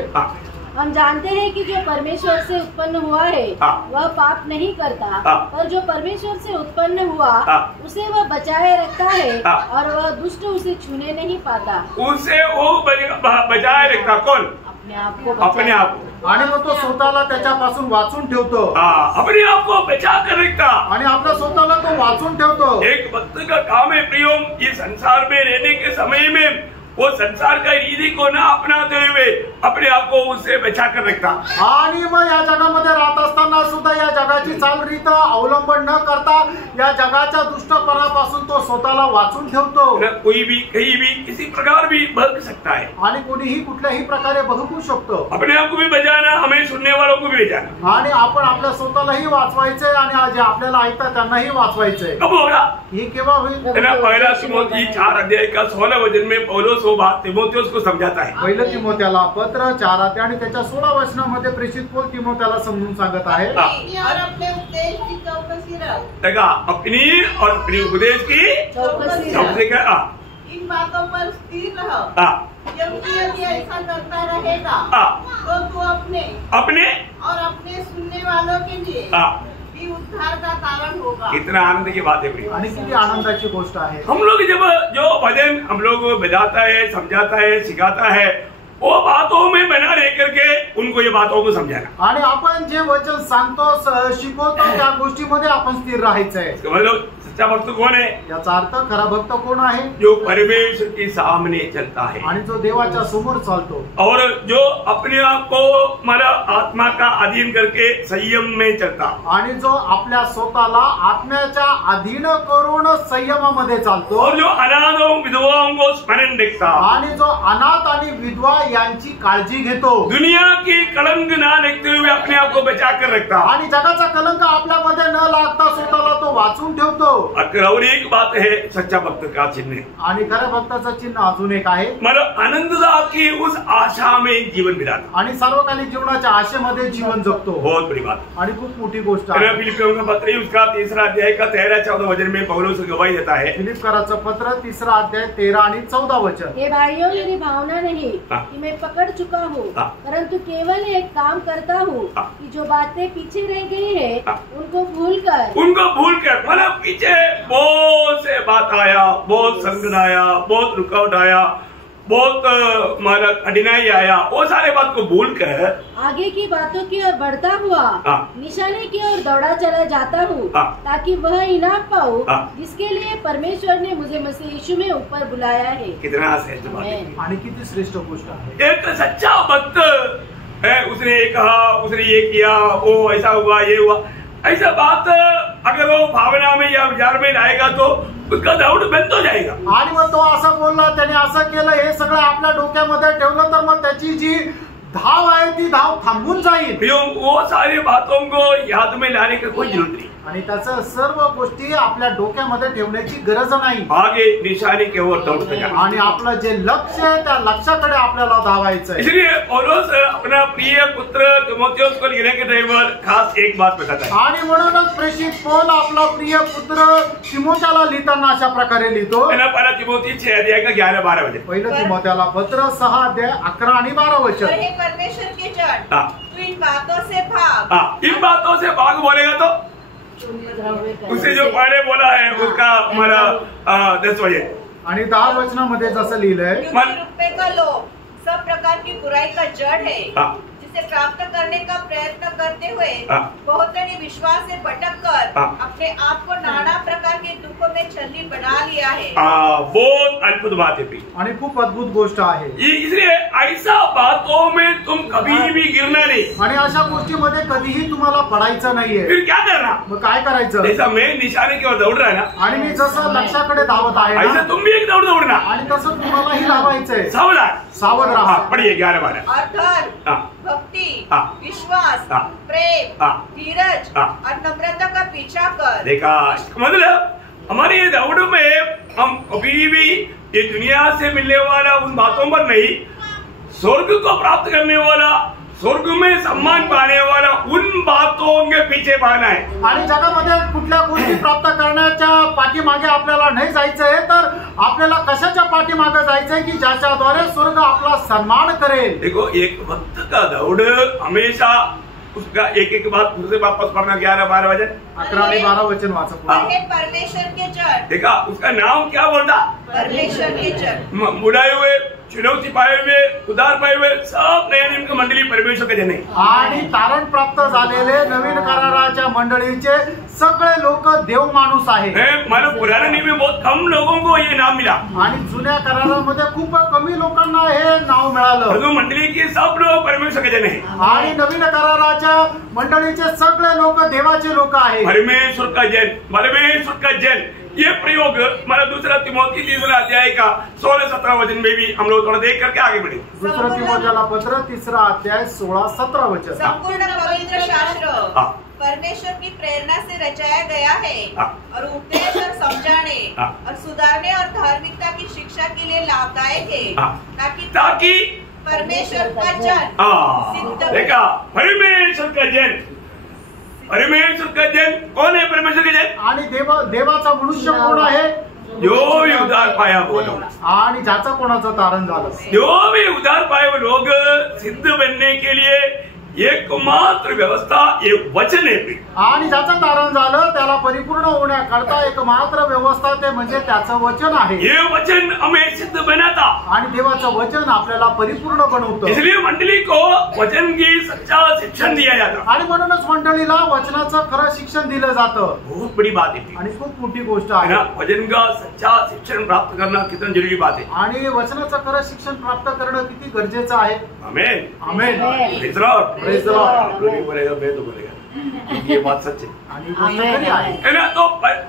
हम जानते हैं कि जो परमेश्वर से उत्पन्न हुआ है वह पाप नहीं करता, पर जो परमेश्वर से उत्पन्न हुआ उसे वह बचाए रखता है और वह दुष्ट उसे छूने नहीं पाता। उसे वो बचाए रखता। कौन? अपने आप को। आणि मग तो स्वतःला त्याच्यापासून वाचून ठेवतो। अपने आप को बचा कर रखता आणि आपल्या स्वतःला तो वाचून ठेवतो। एक भक्त का काम है प्रियो, ये संसार में रहने के समय में वो संसार का रीति को न अपनाते हुए अपने आप को उससे बचा कर रखता। आणि मग या जगामध्ये राहत असताना सुद्धा या जगाची चालरीत अवलंबन न करता या जगाच्या दुष्टपणापासून तो स्वतःला वाचून ठेवतो। कोई भी कहीं भी किसी प्रकार भी भटक सकता है आणि कोणीही कुठल्याही प्रकारे भटकू शकतो। अपने आप को भी बचाना, हमें सुनने वालों को भी बचाना। आणि आपण आपल्या स्वतःलाही वाचवायचंय आणि जे आपल्याला ऐकतात त्यांनाही वाचवायचंय। कब होगा? हे केव्हा होईल? पहला तिमोथी 4 अध्याय का 16 वचन में पौलुस वो बात तिमोथियुस को समझाता है। पहिलं तिमोथ्याला पत्र 4 अध्याय आणि त्याच्या 16 वचनामध्ये प्रेषित पौल तिमोथ्याला समजून सांगत आहे। और अपने उपदेश की चौकसी रख। देखा, अपनी और अपने उपदेश की चौकसी कर। इन बातों पर स्थिर रह, क्योंकि यदि ऐसा करता रहेगा तो तू अपने और अपने सुनने वालों के लिए ही उद्धार का कारण होगा। कितना आनंद की बात है प्रिय। आणि किती आनंदाची गोष्ट आहे। हम लोग जब जो भजन हम लोग बजाता है, समझाता है, सिखाता है, वो बातों में बना रह करके उनको ये बातों को समझाना। आणि आपण जे वचन सांगतो शिकवतो त्या गोष्टीमध्ये आपण स्थिर राहायचंय। मतलब सच्चा भक्त कौन है? याचा अर्थ खरा भक्त कोण आहे? जो परमेश्वर के सामने चलता है आणि जो देवाच्या समोर चालतो और जो अपने आप को हमारा आत्मा का अधीन करके संयम में चलता, आणि जो आपल्या स्वतःला आत्म्याच्या अधीन करून संयमामध्ये चालतो, और जो अनाथों विधवाओं को स्मरण देखता, आणि जो अनाथ आणि विधवा यांची काळजी घेतो, दुनिया की कलंक ना देखते हुए अपने आप को बचा कर रखता। आणि जगाचा कलंक आपल्यामध्ये न लागता स्वतःला तो वाचून ठेवतो। और एक बात है सच्चा भक्त का चिन्ह, आणि खऱ्या भक्ताचं चिन्ह अजून एक आहे, मतलब आनंददा की उस आशा में जीवन बिताना। आणि सार्वकालिक जीवनाच्या आशेमध्ये जीवन जगतो। बहुत बड़ी बात। आणि खूप मोठी गोष्ट आहे। फिलिपियों का पत्र उसका 3 अध्याय का 13-14 वचन में पौलुस गवाही देता है। फिलिपकराचं पत्र 3 अध्याय 13 आणि 14 वचन। हे भाइयों, मेरी भावना नहीं कि मैं पकड़ चुका हूँ, परंतु केवल एक काम करता हूँ कि जो बातें पीछे रह गई है उनको भूलकर मतलब पीछे बहुत से बात आया, बहुत संकट आया, बहुत रुकावट आया, बहुत मतलब कठिनाई आया, वो सारे बात को भूल कर आगे की बातों की ओर बढ़ता हुआ निशाने की ओर दौड़ा चला जाता हूँ, ताकि वह इनाम पाऊँ जिसके लिए परमेश्वर ने मुझे मसीह यीशु में ऊपर बुलाया है। कितना श्रेष्ठ बात है आणि किती श्रेष्ठ गोष्ट आहे। एक सच्चा भक्त है, उसने ये कहा, उसने ये किया, वो ऐसा हुआ, ये हुआ, ऐसा बात अगर वो भावना में या विचार में लाएगा तो उसका डाउट बंद हो जाएगा। आणि मग तो असं बोलला, त्याने असं केलं, हे सगळं आपल्या डोक्यामध्ये ठेवलं तर मग त्याची जी धाव आहे ती धाव थांबून जाईल। वो सारी बातों को याद में लाने की कोई जरूरत नहीं, आणि त्याचं सर्व गोष्टी आपल्या डोक्यामध्ये ठेवण्याची गरज नाही। आगे निशाने की ओर दौड़ते जाना। आणि आपलं जे लक्ष आहे त्या लक्ष्याकडे आपल्याला धावायचं आहे। इसलिए पौलुस अपना प्रिय पुत्र तीमुथियुस को लिखने के टाइम खास एक बात बताता है। आणि म्हणूनच प्रेषित पौल आपला प्रिय पुत्र तीमुथ्याला लिहिताना अशा प्रकारे लिहितो। पहला तीमुथी 6 अध्याय का 11-12 वचन। पहिलं तीमुथ्याला पत्र 6 अध्याय 11 आणि 12 वचन। परमेश्वर के जन, तू इन बातों से भाग। इन बातों से भाग बोलेगा तो उसे जो पहले बोला है उसका हमारा 10 वचन आणि 10 वचनामध्ये जसं लिहिलंय, रुपये का लोभ सब प्रकार की बुराई का जड़ है, जिसे प्राप्त करने का प्रयत्न करते हुए बहुतों ने विश्वास से भटक कर अपने आप को नाना प्रकार के दुखों में छली बना लिया है। बहुत अद्भुत बात है आणि खूप अद्भुत गोष्ट आहे। इसलिए ऐसा बातों में तुम कभी भी गिरना नहीं, आणि अशा गोष्टीमध्ये कधीही तुम्हाला पडायचं नाहीये। फिर क्या करना? मग काय करायचं? जैसा मैं निशाने की ओर दौड़ रहा है ना, आणि मी जसं लक्ष्याकडे धावत आहे ऐसा तुम भी एक दौड़ना, आणि तसं तुम्हालाही धावायचंय। सावध रहा। पढ़िए 11-12। और धर्म, भक्ति, विश्वास, प्रेम, धीरज और नम्रता का पीछा कर। देखा, मतलब हमारी ये दौड़ में हम कभी भी ये दुनिया से मिलने वाला उन बातों पर नहीं, स्वर्ग को प्राप्त करने वाला, स्वर्ग में सम्मान पाने वाला उन बातों के पीछे भागना है। आणि जगामध्ये कुठल्या गोष्टी प्राप्त करण्याच्या पाठीमागे आपल्याला नाही जायचंय, तर आपल्याला कशाच्या पाठीमागे जायचंय की ज्याच्याद्वारे स्वर्ग आपला सन्मान करेल। देखो, एक भक्त का दौड़ हमेशा उसका एक बात फिर से वापस पढ़ना 11-12 वचन 11 आणि 12 वचन वाचा। परमेश्वर के जन, देखा उसका नाम क्या बोलता? परमेश्वर के जन। बुलाए हुए, चुनौती पाए हुए, उद्धार पाए हुए सब नया नियम की मंडली परमेश्वर के जन है। आणि तारण प्राप्त झालेले नवीन कराराच्या मंडळीचे सगळे लोक देव माणूस आहे। मतलब पुराने नियम में बहुत कम लोगों को ये नाम मिला, आणि जुन्या करारामध्ये खूप कमी लोकांना हे नाव मिळालं। मंडली के सब लोग परमेश्वर के जन है। आणि नवीन कराराच्या मंडळीचे सगळे लोक देवाचे लोक आहेत। परमेश्वर का जन, परमेश्वर का जन, ये प्रयोग मतलब दूसरा तीमुथी 3 अध्याय का 16-17 वचन में भी हम लोग थोड़ा देख करके आगे बढ़े। दूसरा तीमुथियाला पत्र 3 अध्याय 16-17 वचन। संपूर्ण पवित्र शास्त्र परमेश्वर की प्रेरणा से रचाया गया है और उपदेश और समझाने और सुधारने और धार्मिकता की शिक्षा के लिए लाभदायक है, ताकि परमेश्वर का जन देखा, परमेश्वर का जन, परमेश्वर का जन कौन है? परमेश्वर का जन आणि देवाचा मनुष्य कोण आहे? जो भी उद्धार पाया वो लोग, आणि ज्याचा कोणाचं तारण झालं, जो भी उद्धार पाए वो लोग सिद्ध बनने के लिए एकमात्र व्यवस्था ये वचन है प्रिय। आणि ज्याचं तारण झालं त्याला परिपूर्ण होण्याकरता एकमात्र व्यवस्था ते म्हणजे त्याचं वचन आहे। ये वचन हमें सिद्ध बनाता आणि देवाचं वचन आपल्याला परिपूर्ण बनवतं। इसलिए मंडली को वचन की सच्चा शिक्षण दिया जाता आणि म्हणूनच मंडळीला वचनाचं खरं शिक्षण दिलं जातं। बहुत बड़ी बात है आणि खूप मोठी गोष्ट है आहे ना। वचन का सच्चा शिक्षण प्राप्त करना कितना जरूरी बात है। आणि वचनाचं खरं शिक्षण प्राप्त करणं किती गरजेचं आहे। Amen amen. Praise Lord. Praise the Lord. आप लोग भी बोलेगा, मैं तो बोलेगा, ये बात सच है। आणि गोष्ट खरी आहे है ना। तो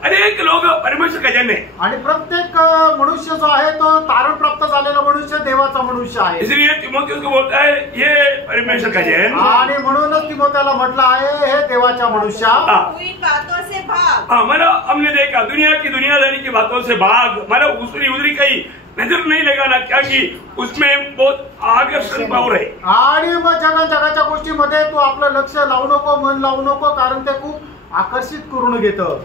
अनेक लोग परमेश्वर का जन है, आणि प्रत्येक मनुष्य जो आहे तो तारण प्राप्त झालेला मनुष्य देवाचा मनुष्य आहे। इसलिए तिमोथेयुस को बोलता है ये परमेश्वर का जन। आणि म्हणूनच तिमोथेला म्हटलं आहे हे देवाच्या मनुष्या तू इन बातों से भाग। हाँ, मतलब हमने देखा दुनिया की दुनियादारी की बातों से भाग, मतलब उसरी उधरी कहीं नजर नहीं लगाना, क्या कि उसमें बहुत आकर्षण पावर है। आणि मग जगाच्या गोष्टीमध्ये तू आपलं लक्ष लावू नको, मन लावू नको, कारण ते खूप आकर्षित करून घेतं।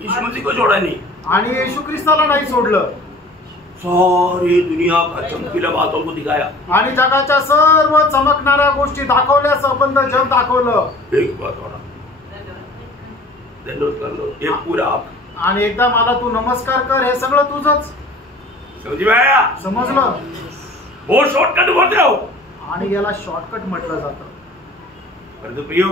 यीशु मसीह को छोड़ा नहीं, आणि येशू ख्रिस्ताला नाही सोडलं, सारी दुनिया का चमकीला बातों को दिखाया। आणि जगाच्या सर्व चमकणाऱ्या गोष्टी दाखवल्या, संबंध जग दाखवलं। एक बात और दंडोत कर लो, ये पूरा आप आणि एकदा मला तू नमस्कार कर, हे सगळं तुझंच। समझ में आया? समजलं? वो शॉर्टकट बोलते हो, आणि याला शॉर्टकट म्हटलं जातं। परंतु प्रियो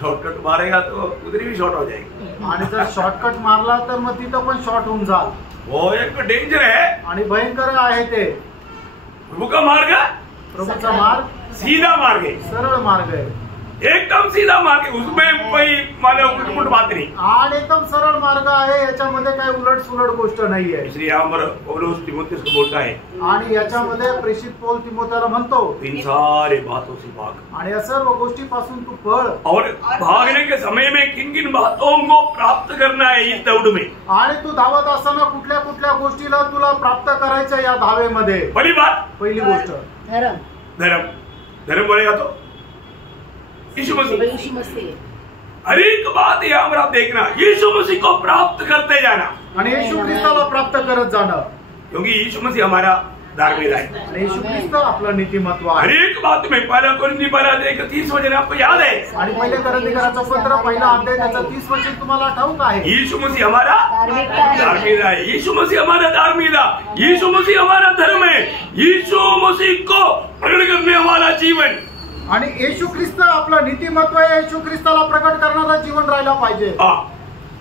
शॉर्टकट मारेगा तो उधरी भी शॉर्ट हो जाएगी। आणि जर शॉर्टकट मारला तर मग तिथं पण शॉर्ट होऊन जाल। वो एक डेंजर है। आणि भयंकर आहे ते। प्रभु का मार्ग प्रभूचा मार्ग सीधा मार्ग है, सरळ मार्ग आहे, एकदम सीधा मार्ग है, उसमें कोई मानो उलट बात नहीं। आणि एकदम सरळ मार्ग आहे, याच्यामध्ये काही उलट सुलट गोष्ट नाहीये। इसलिए यहाँ पर पौलुस तिमोथेयुस को बोलता है, आणि याच्यामध्ये प्रेषित पौल तिमोथेला म्हणतो इन सारे बातों से भाग, आणि या सर्व गोष्टीपासून तू पळ। और भागने के समय में किन किन बातों को प्राप्त करना है इस दौड़ में। आणि तू धावत असताना कुठल्या कुठल्या गोष्टीला तुला प्राप्त करायचं या धावेमध्ये। बड़ी बात पहिली गोष्ट धर्म। धर्म। धर्म बोलेगा तो यीशु मसीह। यीशु मसीह। हर एक बात यहाँ पर आप देखना, यीशु मसीह को प्राप्त करते जाना, आणि येशू ख्रिस्ताला प्राप्त करत जाणं, क्योंकि यीशु मसीह हमारा धार्मिक है। आणि येशू ख्रिस्त आपलं नीतिमत्व हर आहे। एक बात में पहला कोरिन्थी 30 वचन आपको याद है। आणि पहिले करंदीकराचं पत्र पहिला अध्याय त्याचं 30 वचन तुम्हाला ठाऊक आहे। यीशु मसीह हमारा धार्मिकता है। धार्मिकता है, यीशु मसीह हमारा धार्मिकता, यीशु मसीह हमारा धर्म है, यीशु मसीह को प्रकट करने हमारा जीवन। आणि येशू ख्रिस्त आपलं नीतिमत्व आहे, येशू ख्रिस्ताला प्रकट करणारं जीवन राहिला पाहिजे।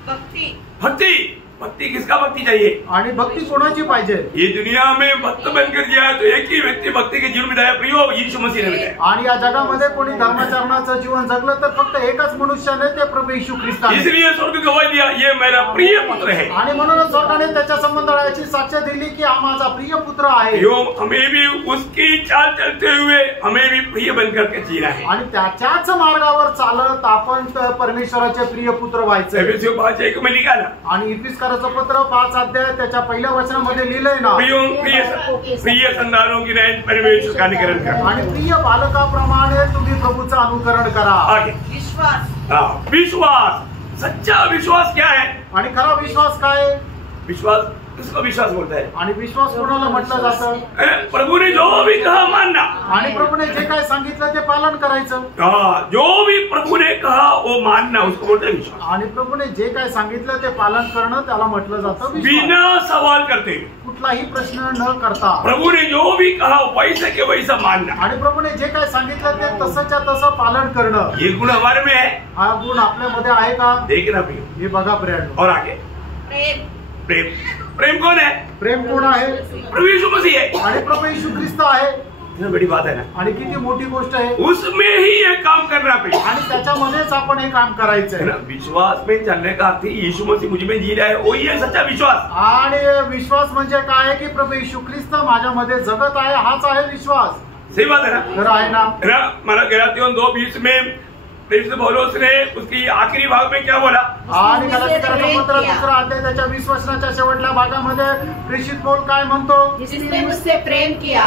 भक्ति। भक्ति। भक्ति किसका भक्ति चाहिए? आणि भक्ती कोणाची पाहिजे? ये दुनिया में भक्त बनकर जिया तो एक ही व्यक्ति भक्ति के जीवन बिताया, प्रियो यीशु मसीह ने बिताया। आणि या जगामध्ये कोणी धर्माचरणाचं जीवन जगलं तर फक्त एकच मनुष्याने, ते प्रभू येशू ख्रिस्ताने। इसलिए स्वर्ग गवाही दिया, ये मेरा प्रिय पुत्र है। आणि म्हणूनच स्वर्गाने त्याच्या संबंधाची साक्ष दिली की हा माझा प्रिय पुत्र आहे। यो हमें भी उसकी चाल चलते हुए हमें भी प्रिय बनकर के जीना है। आणि त्याच्याच मार्गावर चालत आपण परमेश्वराचे प्रिय पुत्र व्हायचे। एफेसियों 5:1 में लिखा ना, आणि इफिसकाराचं पत्र 5 अध्याय त्याच्या पहिल्या वचनामध्ये लिहिलंय ना, प्रिय संतानों की नयन परमेश्वर का अनुकरण करा। आणि प्रिय बालकाप्रमाणे तुम्ही प्रभूचं अनुकरण करा। आगे विश्वास। हाँ, विश्वास। सच्चा विश्वास क्या है? आणि खरा विश्वास काय? विश्वास किसको विश्वास बोलता है? आणि विश्वास कोणाला म्हटलं जातं? प्रभु ने जो भी कहा मानना, आणि प्रभूने जे काय सांगितलं ते पालन करायचं। हाँ, जो भी प्रभु ने कहा वो मानना, उसको बोलते हैं विश्वास। आणि प्रभूने जे काय सांगितलं ते पालन करणं त्याला म्हटलं जातं विश्वास। बिना सवाल करते हुए, कुठलाही प्रश्न न करता प्रभु ने जो भी कहा वैसे के वैसा मानना, आणि प्रभूने जे काय सांगितलं ते तसंच्या तसं पालन करणं। ये गुण हमारे में है। हा गुण आपल्यामध्ये आहे का? देखना प्रिय। हे बघा ब्रँड। और आगे प्रेम। प्रेम। प्रेम कौन है? प्रेम कोण आहे? प्रभु यीशु मसीह है। आणि प्रभू येशू ख्रिस्त आहे। कितनी बड़ी बात है ना। आणि किती मोठी गोष्ट आहे। उसमें ही ये काम करना प्रिय। आणि त्याच्यामध्येच आपण हे काम करायचं है ना। विश्वास में चलने का अर्थ यीशु मसीह मुझ में जी रहा है, वही है सच्चा विश्वास। आणि विश्वास म्हणजे काय आहे की प्रभू येशू ख्रिस्त माझ्यामध्ये जगत आहे, हाच आहे विश्वास। सही बात है ना। खरं आहे ना। मला गलातियों 2:20 में पौलुस ने उसकी आखिरी भाग में क्या बोला? आणि गलातियराचं पत्र 2 अध्याय त्याच्या 20 वचनाच्या शेवटल्या भागामध्ये प्रेषित पौल काय म्हणतो? जिसने मुझसे प्रेम किया,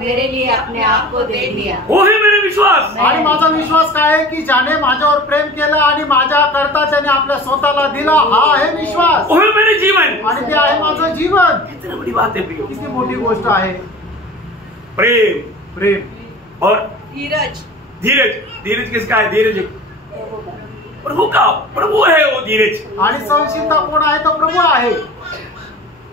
मेरे लिए अपने आप को दे दिया। वो है मेरे विश्वास। आणि माझा विश्वास काय आहे की ज्याने माझ्यावर प्रेम केलं आणि माझ्या करता त्याने आपल्या स्वतःला दिला, हा आहे विश्वास। वो है मेरे जीवन, आणि ते आहे माझं जीवन। कितनी बड़ी बात है प्रियो। किती मोठी गोष्ट आहे। प्रेम। प्रेम और धीरज। धीरज, धीरज किसका है? धीरज प्रभु का, प्रभु है वो धीरज। आणि सहनशीलता कोण आहे? तो प्रभु आहे।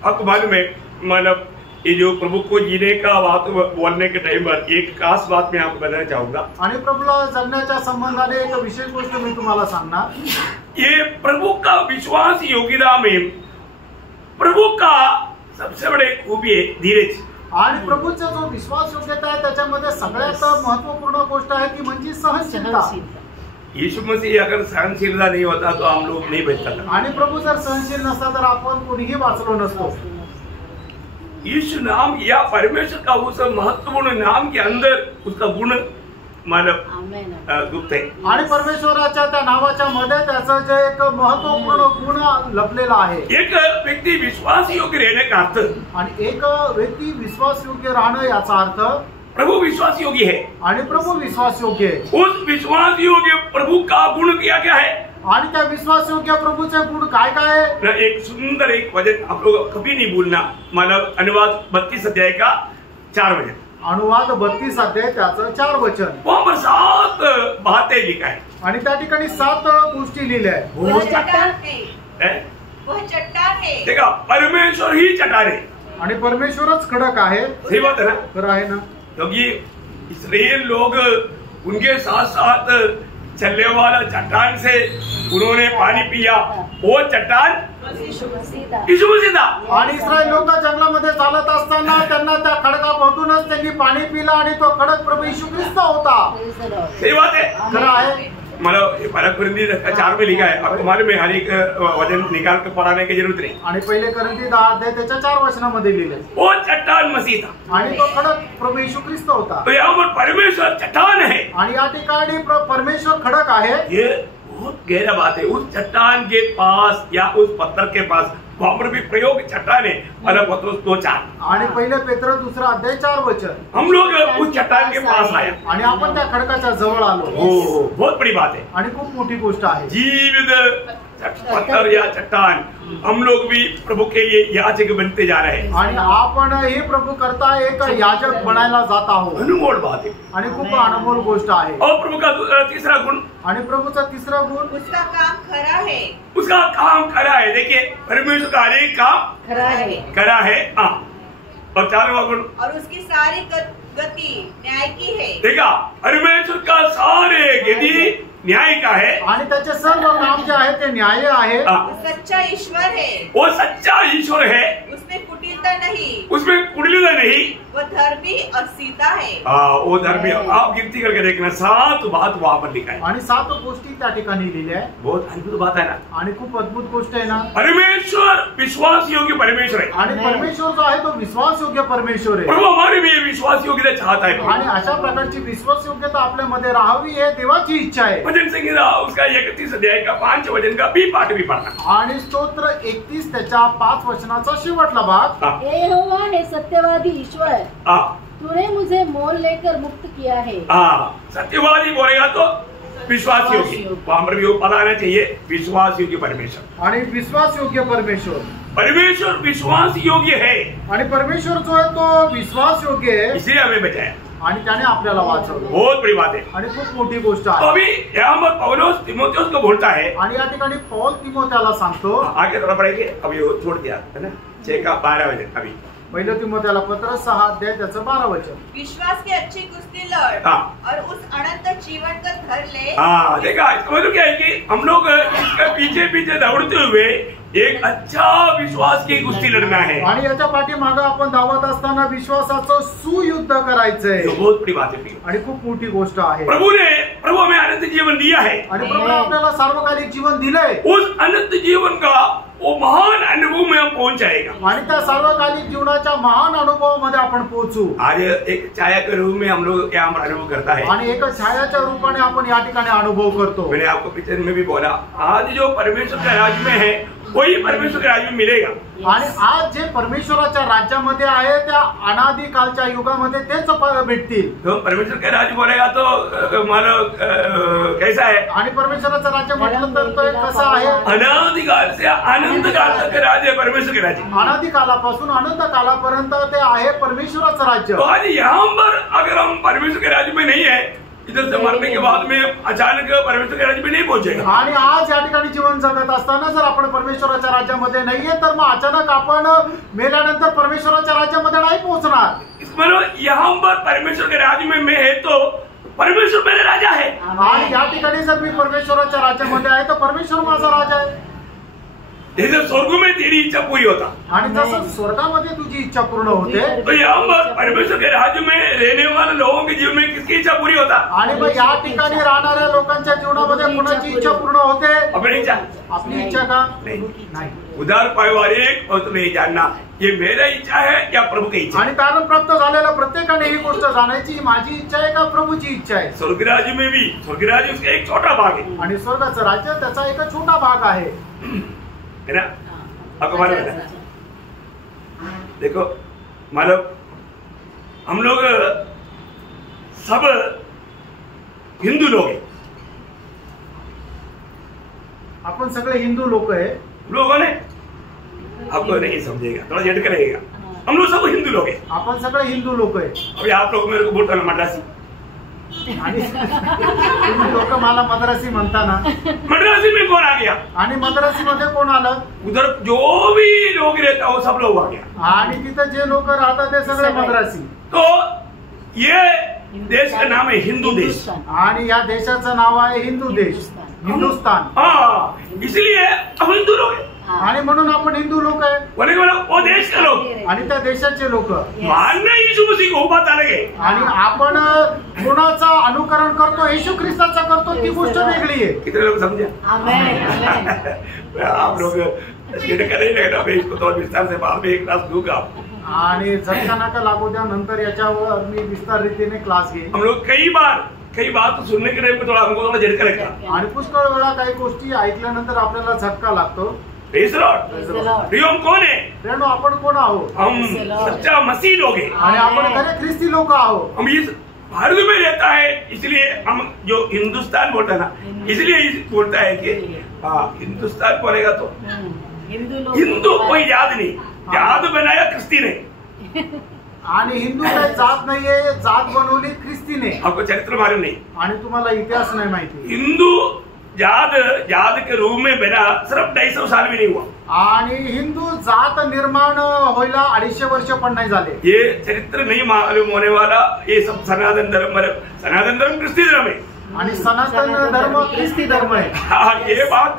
आपको मालूम है, मतलब ये जो प्रभु को जीने का बात बोलने के टाइम पर एक खास बात मैं आपको बताना चाहूंगा। आणि प्रभूला जगण्याच्या संबंधाने एक विशेष गोष्ट मी तुम्हाला सांगणार। ये प्रभु का विश्वास योग्यता में प्रभु का सबसे बड़े खूबी है धीरज। आणि प्रभूचा जो विश्वास योग्यता आहे त्याच्यामध्ये सगळ्यात महत्वपूर्ण गोष्ट आहे ती म्हणजे सहनशीलता। यीशु मसीह अगर सहनशीलता नहीं होता तो हम लोग नहीं बच सकते। आणि प्रभू जर सहनशील नसता तर आपण कोणीही वाचलो नसतो। यीशु नाम या परमेश्वर का उस महत्वपूर्ण नाम के अंदर उसका गुण मतलब गुप्त है। आणि परमेश्वराच्या त्या नावाच्या मध्ये त्याचं जे एक महत्वपूर्ण गुण लपलेला आहे। एक व्यक्ती विश्वास योग्य रहने का अर्थ, आणि एक व्यक्ती विश्वास योग्य राहणं याचा अर्थ प्रभु विश्वास योग्य है आणि प्रभु विश्वास योग्य है। उस विश्वास योग्य प्रभु का गुण क्या क्या है? आणि त्या विश्वास योग्य प्रभूचे गुण काय काय आहे? एक सुंदर एक वचन आप लोग कभी नहीं भूलना, मतलब अनुवाद 32 अध्याय का 4 वचन। अनुवाद 32 अध्याय त्याचं 4 वचन। वहां पर 7 बातें लिखा है आणि त्या ठिकाणी 7 गोष्टी लिहिल्या आहेत। वह चट्टान है, वह चट्टान है। देखा, परमेश्वर ही चट्टान है आणि परमेश्वरच खडक आहे। सही बात है ना? खरं आहे ना? क्योंकि इस्राएल लोग उनके साथ साथ चलने वाला चट्टान से उन्होंने पानी पिया, वो चट्टान यीशु मसीह था। आणि इस्रायल लोक जंगलामध्ये चालत असताना त्यांना त्या खडकापासूनच त्यांनी पाणी पिलं आणि तो खडक प्रभू येशू ख्रिस्त होता। सही बात है, खरं आहे। मतलब फर्क कुरिन्ती 4 में लिखा है, आपको मालूम है, हर एक वचन निकाल कर पढ़ाने की जरूरत नहीं। आणि पहिले कोरिन्थी 10 अध्याय त्याच्या 4 वचनामध्ये लिहिले। वो चट्टान मसीह था आणि तो खडक प्रभू येशू ख्रिस्त होता। तो यहाँ पर परमेश्वर चट्टान है आणि या ठिकाणी परमेश्वर खडक आहे। ये बहुत गहरा बात है। उस चट्टान के पास या उस पत्थर के पास, वहां पर भी प्रयोग चट्टान है, मतलब पत्रोस 2:4। आणि पहिले पेत्र 2 अध्याय 4 वचन। हम लोग उस चट्टान के पास आए आणि आपण त्या खडकाच्या जवळ आलो। ओ, बहुत बड़ी बात है आणि खूप मोठी गोष्ट आहे। जीवित पत्थर या चट्टान, हम लोग भी प्रभु के ये याजक बनते जा रहे हैं। आणि आपण हे प्रभू करता एक याजक बनायला जात आहोत। अनमोल बात है आणि खूप अनमोल गोष्ट आहे। और प्रभु का तीसरा गुण, आणि प्रभूचा तिसरा गुण उसका काम खरा है। उसका काम खरा है। देखिए, परमेश्वर का हर एक काम खरा है। और 4वां गुण, और उसकी सारी गति न्याय की है। देखा, परमेश्वर का सारे गति न्याय का है। आणि त्याचे सर्व काम जे आहे ते न्याय आहे। वो सच्चा ईश्वर है, वो सच्चा ईश्वर है, उसमें कुटिलता नहीं, उसमें कुटिलता नहीं, वो धर्मी और सीधा है। वो धर्मी। आप गिनती करके देखना, 7 बात वहां पर लिखा है। आणि 7 गोष्टी त्या ठिकाणी लिहिल्या आहे। बहुत अद्भुत बात है ना? आणि खूप अद्भुत गोष्ट आहे ना? परमेश्वर विश्वास योग्य परमेश्वर है। आणि परमेश्वर जो आहे तो विश्वास योग्य परमेश्वर आहे। प्रभु हमारे भी विश्वास योग्यता चाहता है आणि अशा प्रकारची विश्वास योग्यता आपल्यामध्ये राहावी हे देवाची इच्छा आहे। भजन संहिता उसका 31 अध्याय का 5 वचन का भी पाठ भी पढ़ना। आणि स्तोत्र 31 त्याच्या 5 वचनाचा शेवटला भाग। यहोवा है सत्यवादी ईश्वर, तूने मुझे मोल लेकर मुक्त किया है। सत्यवादी बोलेगा तो विश्वास योग्य, वहां पर भी वो पता आना चाहिए, विश्वास योग्य परमेश्वर। आणि विश्वास योग्य परमेश्वर, परमेश्वर विश्वास योग्य है। आणि परमेश्वर जो आहे तो विश्वास योग्य आहे, इसलिए हमें बचाया आणि त्याने आपल्याला वाचवलं। बहुत बड़ी बात है। आणि खूप मोठी गोष्ट तो आहे। अभी यहाँ पर पौलुस तीमुथियुस को बोलता है, आणि या ठिकाणी पौल तिमोथेला सांगतो। आगे थोड़ा पढ़ेंगे, अभी वो छोड़ दिया है ना, 6 का 12 वचन। अभी पहिलं तिमोथेला पत्र 6 अध्याय त्याचं 12 वचन। विश्वास की अच्छी कुश्ती लड़ और उस अनंत जीवन को धर ले। देखा, इसका मतलब क्या है कि हम लोग इसके पीछे पीछे दौड़ते हुए एक अच्छा विश्वास की कुस्ती लढना है। आणि याच्या पाठीमागे आपण धावत असताना विश्वासाचं सुयुद्ध करायचंय। बहुत बड़ी बात है आणि खूप मोठी गोष्ट आहे। प्रभु हमें अनंत जीवन दिया है आणि प्रभूने आपल्याला सार्वकालिक जीवन दिलंय। उस अनंत जीवन का वो महान अनुभव में हम पहुंच जाएगा। आणि त्या सार्वकालिक जीवनाच्या महान अनुभवामध्ये आपण पोहोचू। आज एक छाया के रूप में हम लोग यहाँ अनुभव करता है आणि एक छायाच्या रूपाने आपण या ठिकाणी अनुभव करतो। मैंने आपको पिक्चर में भी बोला, आज जो परमेश्वर के राज्य में है वही परमेश्वर के राज्य में मिलेगा। आणि आज जे परमेश्वराच्या राज्यामध्ये आहे त्या अनादि कालच्या युगामध्ये तेच भेटतील। तो परमेश्वर के राज्य बोलेगा तो मानो कैसा है? आणि परमेश्वराचं राज्य म्हटलं तर तो कसं आहे? अनादिकाल से अनंत काल तक राज्य है परमेश्वर के राज्य। अनादि कालापासून अनंत कालापर्यंत ते आहे परमेश्वराचं राज्य। तो आज यहाँ पर अगर हम परमेश्वर के राज्य में नहीं है इधर से मरने के बाद में अचानक परमेश्वर के राज्य में नहीं पहुंचेगा। आणि आज या ठिकाणी जीवन जगत असताना जर आपण परमेश्वराच्या राज्यामध्ये नाहीये तर मग अचानक आपण मेल्यानंतर परमेश्वराच्या राज्यामध्ये नाही पोहोचणार। मतलब यहाँ पर परमेश्वर के राज्य में मैं है तो परमेश्वर मेरे राजा है। आणि या ठिकाणी जर मी परमेश्वराच्या राज्यामध्ये आहे तर परमेश्वर माझा राजा आहे। जैसे स्वर्ग में तेरी इच्छा पूरी होता आणि जसं स्वर्गामध्ये तुझी इच्छा पूर्ण होते तो यहाँ पर परमेश्वर के राज्य में रहने वाले लोगों के जीवन में किसकी इच्छा पूरी होता? आणि मग या ठिकाणी राहणाऱ्या लोकांच्या जीवनामध्ये कुणाची इच्छा पूर्ण होते? अपनी इच्छा। आपली इच्छा का? नहीं। उधार पाए वाले को तो नहीं जानना ये मेरा इच्छा है या प्रभु की इच्छा। आणि तारण प्राप्त झालेल्या प्रत्येकाने ही गोष्ट जाणायची माझी इच्छा आहे का प्रभूची इच्छा आहे। स्वर्ग राज्य में भी स्वर्ग राज्य उसका एक छोटा भाग है आणि स्वर्गाचं राज्य त्याचा एक छोटा भाग आहे है ना। आपको मालूम है ना? देखो मतलब हम लोग सब हिंदू लोग हैं। आपण सगळे हिंदू लोक आहे। लोगों ने आपको नहीं समझेगा, थोड़ा झटका लगेगा। हम लोग सब हिंदू लोग हैं। आपण सगळे हिंदू लोक आहे। अभी आप लोग मेरे को बोलता ना मद्रासी आणि तुम्ही लोक मला मद्रासी म्हणता ना। मद्रासी में कौन आ गया? आणि मद्रासी मध्ये कोण आलं? उधर जो भी लोग रहता वो सब लोग आ गया। आणि तिथे जे लोक राहतात ते सगळे मद्रासी। तो ये देश का नाम है हिंदू देश आणि या देशाचं नाव आहे हिंदू देश, हिंदुस्तान। हाँ, इसलिए हम हिंदू लोग हैं। आणि म्हणून आपण हिंदू लोक आहे। वो देश का लोग आणि त्या देशाचे लोक मानना यीशु मसीह को बात अलग है। आणि आपण कोणाचा अनुकरण करतो? येशू ख्रिस्ताचा करतो ती गोष्ट वेगळी आहे। कितने लोग समझे? आमेन। आप लोग झटका नहीं लगेगा, मैं इसको थोड़ा विस्तार से बाद में एक क्लास दूंगा आपको। आणि झटका नका लागू द्या, नंतर याच्यावर मी विस्तार रीतीने क्लास घेईन। हम लोग कई बार तो सुनने के लिए थोड़ा हमको थोड़ा झटका लगता आणि पुष्कळ वेळा काही गोष्टी ऐकल्यानंतर आपल्याला झटका लागतो। Praise Lord. प्रिय हम कौन है? रेणू आपण कोण आहोत? हम सच्चा मसीह लोग हैं आणि आपण खरे ख्रिस्ती लोक आहोत। हम इस भारत में रहता है इसलिए हम जो हिंदुस्तान बोलता है ना, इसलिए बोलता है कि हाँ हिंदुस्तान बोलेगा तो हिंदू कोई जात नहीं, जात बनाया क्रिस्ती ने। आणि हिंदू काही जात नाहीये, जात बनवली ख्रिस्तीने। आपको चरित्र मालूम नहीं आणि तुम्हाला इतिहास नाही माहिती। हिंदू जात के रूप में बना सिर्फ 250 साल भी नहीं हुआ। आणि हिंदू जात निर्माण व्हायला 250 वर्ष पण नाही झाले। ये चरित्र नहीं मालूम होने वाला, ये सब सनातन धर्म क्रिस्ती धर्म है। आणि सनातन धर्म ख्रिस्ती धर्म आहे। हाँ, ये बात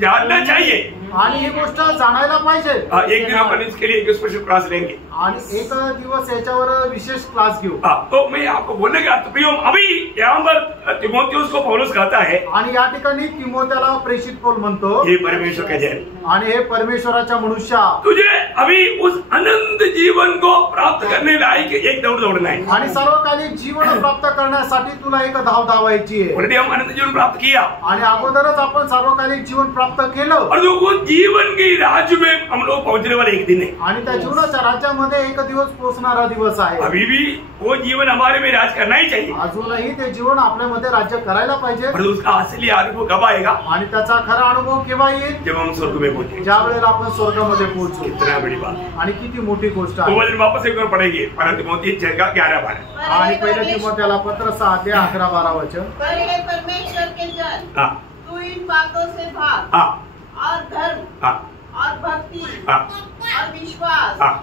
जानना चाहिए आणि ही गोष्ट जाणायला पाहिजे। एक दिन अपन इसके लिए एक स्पेशल क्लास लेंगे आणि एक दिवस याच्यावर विशेष क्लास घेऊ। तो मैं आपको बोलने का प्रियो अभी यहाँ पर तिमोथियुस को पौलुस कहता है आणि या ठिकाणी तिमोथेला प्रेषित पौल म्हणतो हे परमेश्वर का जन आणि हे परमेश्वराच्या मनुष्या तुझे अभी उस अनंत जीवन को प्राप्त करने लायक एक दौड़ दौड़ना है। आणि सर्वकालिक जीवन प्राप्त करण्यासाठी तुला एक धाव धावायची आहे। ऑलरेडी हम अनंत जीवन प्राप्त किया आणि अगोदरच आपण सर्वकालिक जीवन प्राप्त केलं। और वो जीवन के राज्य में हम लोग पहुंचने वाले एक दिन है। आणि त्या जीवनाच्या राज्यामध्ये एक दिवस पोहोचणारा दिवस आहे। अभी भी वो जीवन हमारे में राज करना ही चाहिए। अजूनही ते जीवन आपल्यामध्ये राज्य करायला पाहिजे। पर उसका असली अनुभव कब आएगा? आणि त्याचा खरा अनुभव केव्हा येईल? जब हम स्वर्ग में पहुंचे, ज्या वेळेला आपण स्वर्गामध्ये पोहोचू। इतना बड़ी बात आणि किती मोठी गोष्ट तो आहे। वापस एक बार पढ़ेंगे पहला तिमोथी 6:11-12। आणि पहिले तिमोथेला पत्र 6:11-12 वचन। पर हे परमेश्वर के जन, हाँ तू इन बातों से भाग हाँ और धर्म हाँ और भक्ति हाँ और विश्वास हाँ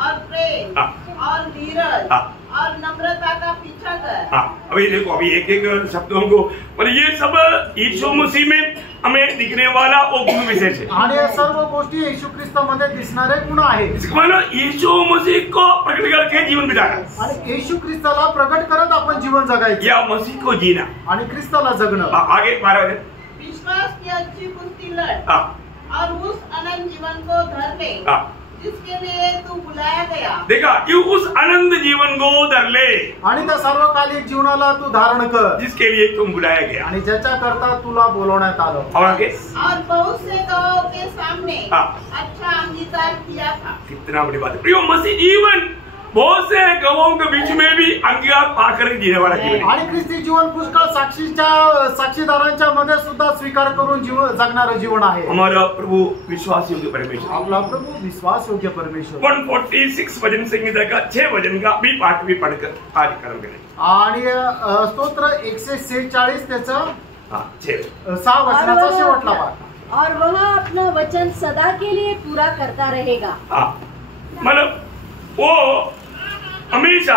और प्रेम हाँ और धीरज हाँ और नम्रता का पीछा कर। हाँ अभी देखो अभी एक एक शब्दों को पर ये सब यीशु मसीह में हमें दिखने वाला वो गुण विशेष है। आणि या सर्व गोष्टी येशू ख्रिस्तामध्ये दिसणारे गुण आहेत। इसका मतलब यीशु मसीह को प्रकट करके जीवन बिताना आणि येशू ख्रिस्ताला प्रकट करत आपण जीवन जगायचे या मसीह को जीना आणि ख्रिस्ताला जगणं। आगे 12 वचन। विश्वास की अच्छी कुश्ती लड़ हाँ और उस अनंत जीवन को धर ले हाँ जिसके लिए तू बुलाया गया। देखा कि उस अनंत जीवन को धर ले आणि त्या सर्वकालिक जीवनाला तू धारण कर जिसके लिए तुम बुलाया गया आणि ज्याच्या करता तुला बोलवण्यात आलं। और आगे और बहुत से गवाहों के सामने हाँ अच्छा अंगीकार किया था। कितना बड़ी बात है प्रियो। मसीह जीवन बहुत से गवाहों के बीच में भी अंगीकार पाकर जीने वाला जीवन है। आणि ख्रिस्ती जीवन पुष्कळ साक्षीदारांच्या मध्ये सुद्धा स्वीकार करून जगणारं जीवन आहे। हमारा प्रभु विश्वास योग्य परमेश्वर, आपला प्रभु विश्वास योग्य परमेश्वर। 146 भजन संहिता का 6 भजन का भी पाठ भी पढ़कर आज कर्म करें। आणि स्तोत्र 146 त्याचं 6 और वचनाचा शेवटला पाठ। और वह अपना वचन सदा के लिए पूरा करता रहेगा। मतलब वो हमेशा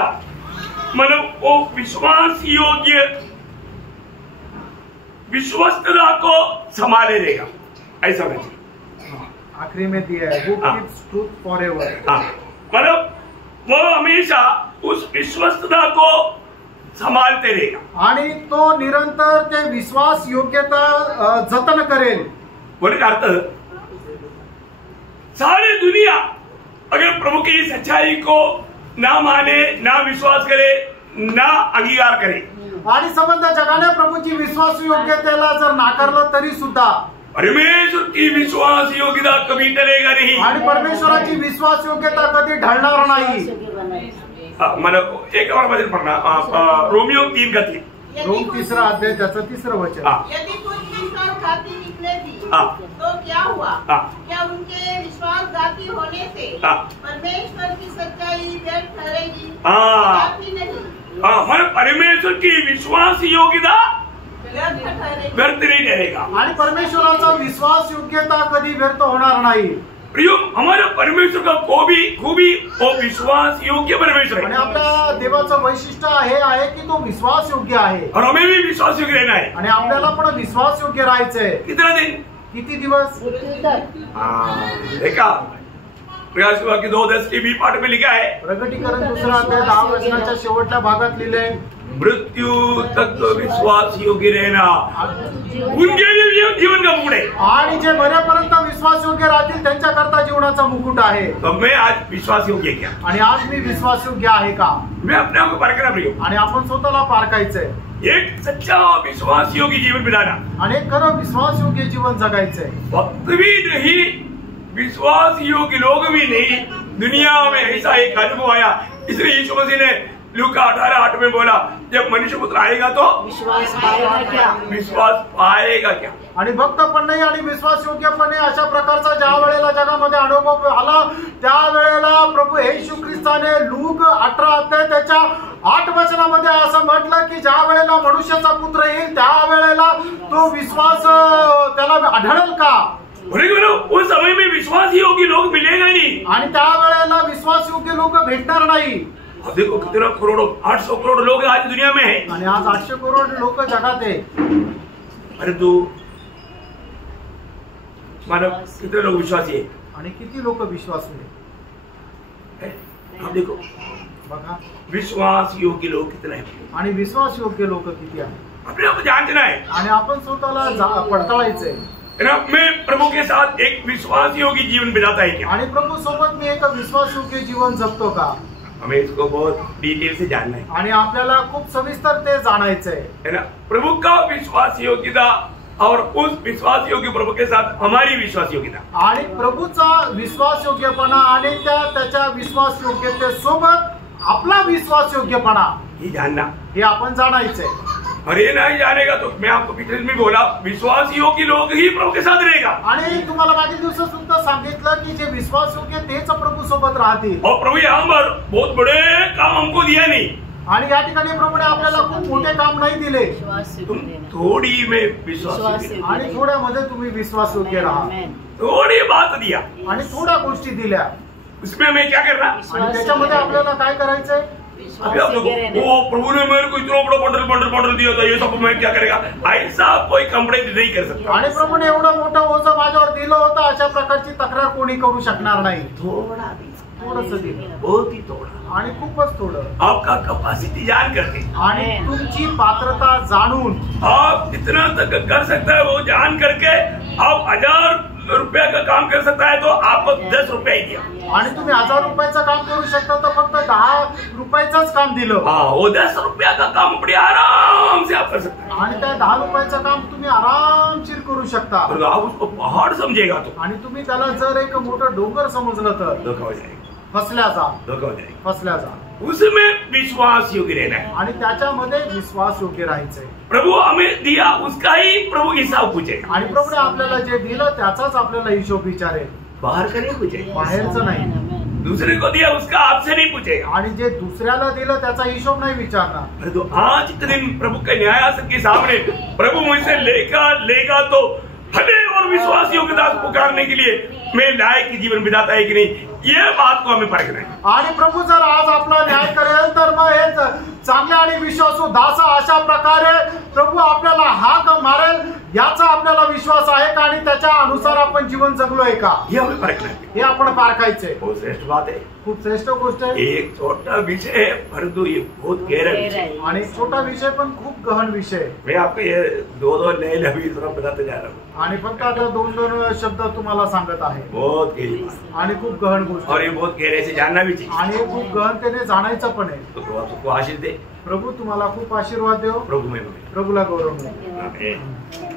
मतलब वो विश्वास योग्य विश्वस्तता को संभाले रहेगा, ऐसा नहीं। आखिरी में दिया है who keeps truth forever। मतलब वो हमेशा उस विश्वस्तता को संभालते रहेगा आणि तो निरंतर ते विश्वास योग्यता जतन करेल। बोले का अर्थ, सारी दुनिया अगर प्रभु की सच्चाई को ना माने, ना विश्वास करे, ना अंगीकार करे, आणि संबंध जगाने प्रभूची विश्वास योग्यतेला जर नाकारलं तरी सुद्धा परमेश्वर की विश्वास योग्यता कभी टलेगा नहीं। आणि परमेश्वराची विश्वास योग्यता कधी ढळणार नाही। मतलब एक और वचन पढ़ना, रोमियो 3 का 3, रोम 3 अध्याय त्याचं 3 वचन। यदि कुछ विश्वासघाती निकले भी तो क्या हुआ? क्या उनके विश्वासघाती होने से परमेश्वर की सच्चाई व्यर्थ ठहरेगी? नहीं। मतलब परमेश्वर की विश्वास योग्यता व्यर्थ नहीं ठहरेगा आणि परमेश्वराचा विश्वास योग्यता कधी व्यर्थ होणार नाही। प्रियो, हमारा परमेश्वर का खूबी वो विश्वास योग्य परमेश्वर है। आणि आपल्या देवाचं वैशिष्ट्य हे आहे की तो विश्वास योग्य आहे और हमें भी विश्वास योग्य रहना है। आणि आपल्याला पण विश्वास योग्य राहायचंय। कितना दिन? किती दिवस? देखा प्रकाश वाक्य 2:10 के भी पाठ में लिखा है, प्रकटीकरण 2 अध्याय 10 वचनाच्या शेवटच्या भागात लिहिले, मृत्यु तक विश्वास योग्य रहना उनके लिए जीवन का मुकुट है। आणि जे मरेपर्यंत विश्वास योग्य राहतील त्यांच्याकरता जीवनाचा मुकुट आहे। तो मैं आज विश्वास योग्य क्या? आणि आज मी विश्वास योग्य आहे का? मैं अपने आप को पारखना प्रियो, आणि आपण स्वतःला पारखायचंय। एक सच्चा विश्वास योग्य जीवन बिताना, आणि खरं विश्वास योग्य जीवन जगायचंय। वक्त भी नहीं, विश्वास योग्य लोग भी नहीं, दुनिया में ऐसा एक अनुभव आया। इसलिए यीशु मसीह ने लूका 18:8 में बोला, जब मनुष्य पुत्र आएगा तो विश्वास पाएगा क्या? विश्वास पाएगा क्या? आणि भक्त पण नाही आणि विश्वास योग्य पण नाही, अशा प्रकारचा ज्या वेळेला जगामध्ये अनुभव आला त्यावेळेला प्रभू येशू ख्रिस्ताने लूक 18 अध्याय त्याच्या 8 वचनामध्ये असं म्हटलं की ज्या वेळेला मनुष्याचा पुत्र येईल त्यावेळेला तो विश्वास त्याला आढळेल का? उस समय में विश्वास योग्य लोग मिलेगा नहीं, आणि त्यावेळेला विश्वास योग्य लोक भेटणार नाही। देखो कितना करोड़ों 800 करोड़ लोग आज दुनिया में है, आणि आज 800 करोड लोक जगात आहे। अरे तू मानव कितने लोग विश्वासी है? आणि किती लोक विश्वासू आहे? आप देखो बघा विश्वास योग्य लोग कितने हैं, आणि विश्वास योग्य लोक किती आहे? अपने आप को जांचना है आणि आपण स्वतःला पडताळायचंय। मैं प्रभु के साथ एक विश्वास योग्य जीवन बिताता है क्या? आणि प्रभू सोबत मी एक विश्वास योग्य जीवन जगतो का? हमें इसको बहुत डिटेल से जानना है, आणि आपल्याला खूप सविस्तर ते जाणायचंय, है ना? प्रभु का विश्वास योग्यता और उस विश्वास योग्य प्रभु के साथ हमारी विश्वास योग्यता, आणि प्रभूचा विश्वास योग्यपणा आणि त्याच्या विश्वास योग्यतेसोबत आपला विश्वास योग्यपणा ये जानना। हे आपण जाणायचंय। और ये नहीं जानेगा तो मैं आपको पिछले दिन में बोला, विश्वास योग्य लोग ही प्रभु के साथ रहेगा। आणि तुम्हाला मागील दिवसात सुद्धा सांगितलं की जे विश्वास योग्य तेच प्रभू सोबत राहतील। और प्रभु यहाँ पर बहुत बड़े काम हमको दिया नहीं, आणि या ठिकाणी प्रभूने आपल्याला खूप मोठे काम नाही दिले, तुम थोड़ी में विश्वास, आणि थोड्यामध्ये तुम्ही विश्वास योग्य राहा, थोड़ी बात दिया आणि थोड्या गोष्टी दिल्या, उसमें हमें क्या करना? आणि त्याच्यामध्ये आपल्याला काय करायचंय? अभी आप लोग वो प्रभु ने मेरे को इतना बड़ा बंडल दिया था, ये सब मैं क्या करेगा, ऐसा कोई कंप्लेंट नहीं कर सकता। आणि प्रभूने एवढं मोठं ओझं माझ्यावर दिलं होतं अशा प्रकारची तक्रार कोणी करू शकणार नाही। थोडंसं दिलं, बहुत ही थोड़ा, आणि खूपच थोडं। आपका कैपेसिटी जान करके, आणि तुमची पात्रता जाणून आप कितना तक कर सकता है वो जान करके, आप 1000 रुपया का काम कर सकता है तो आपको 10 रुपया ही दिया, आणि तुम्ही 1000 रुपयाचं काम करू शकता तर फक्त 10 रुपयाचंच काम दिलं। हाँ, वो 10 रुपया का काम बड़ी आराम से आप कर सकते हैं, आणि त्या 10 रुपयाचं काम तुम्ही आरामशीर करू शकता। और आप उसको पहाड़ समझेगा तो आणि तुम्ही त्याला जर एक मोठं डोंगर समजलं तर धोखा हो जाएगा। फसल्या जा, धोखा हो जाएगा। फसल्या जा, उसमें विश्वास योग्य रहना है। आणि त्याच्यामध्ये विश्वास योग्य राहायचंय। प्रभु हमें दिया उसका ही प्रभु हिसाब पूछेगा। आणि प्रभुने आपल्याला जे दिलं त्याचाच आपल्याला हिशोब विचारेल, बाहर का नहीं पूछेगा, बाहेरचं नाही। दूसरे को दिया उसका आपसे नहीं पूछेगा। आणि जे दुसऱ्याला दिलं त्याचा हिशोब नाही विचारणार। परंतु आज के दिन प्रभु के न्यायासन के सामने प्रभु मुझसे लेगा तो भले और विश्वास योग्यता पुकारने के लिए मैं लायक की जीवन बिताता है कि नहीं, ये बात को हमें परखना है। आणि प्रभु जर आज आपला न्याय करेल तर मग हे चांगले आणि विश्वासू दास अशा प्रकारे प्रभु आपल्याला हाक मारेल याचा आपल्याला विश्वास आहे का, आणि त्याच्या अनुसार आपण जीवन जगलोय का, ये हमें परखना है। हे आपण पारखायचंय। बहुत श्रेष्ठ बात है, खूप श्रेष्ठ गोष्ट आहे। एक छोटा विषय है परंतु ये बहुत गहरा विषय है। आणि एक छोटा विषय पण खूप गहन विषय आहे। मैं आपको ये दो नए अभी बताते जा रहा हूँ, आणि फक्त आता दोन शब्द तुम्हाला सांगत आहे। बहुत गहरी बात आणि खूप गहन गोष्ट और आहे, ये बहुत गहरे से जानना भी चाहिए। आणि हे खूप गहनतेने जाणायचं पण आहे। तो प्रभु आपको आशीष दे, प्रभु तुम्हाला खूप आशीर्वाद देव, प्रभु में प्रभुला गौरव मिळेल। आमीन।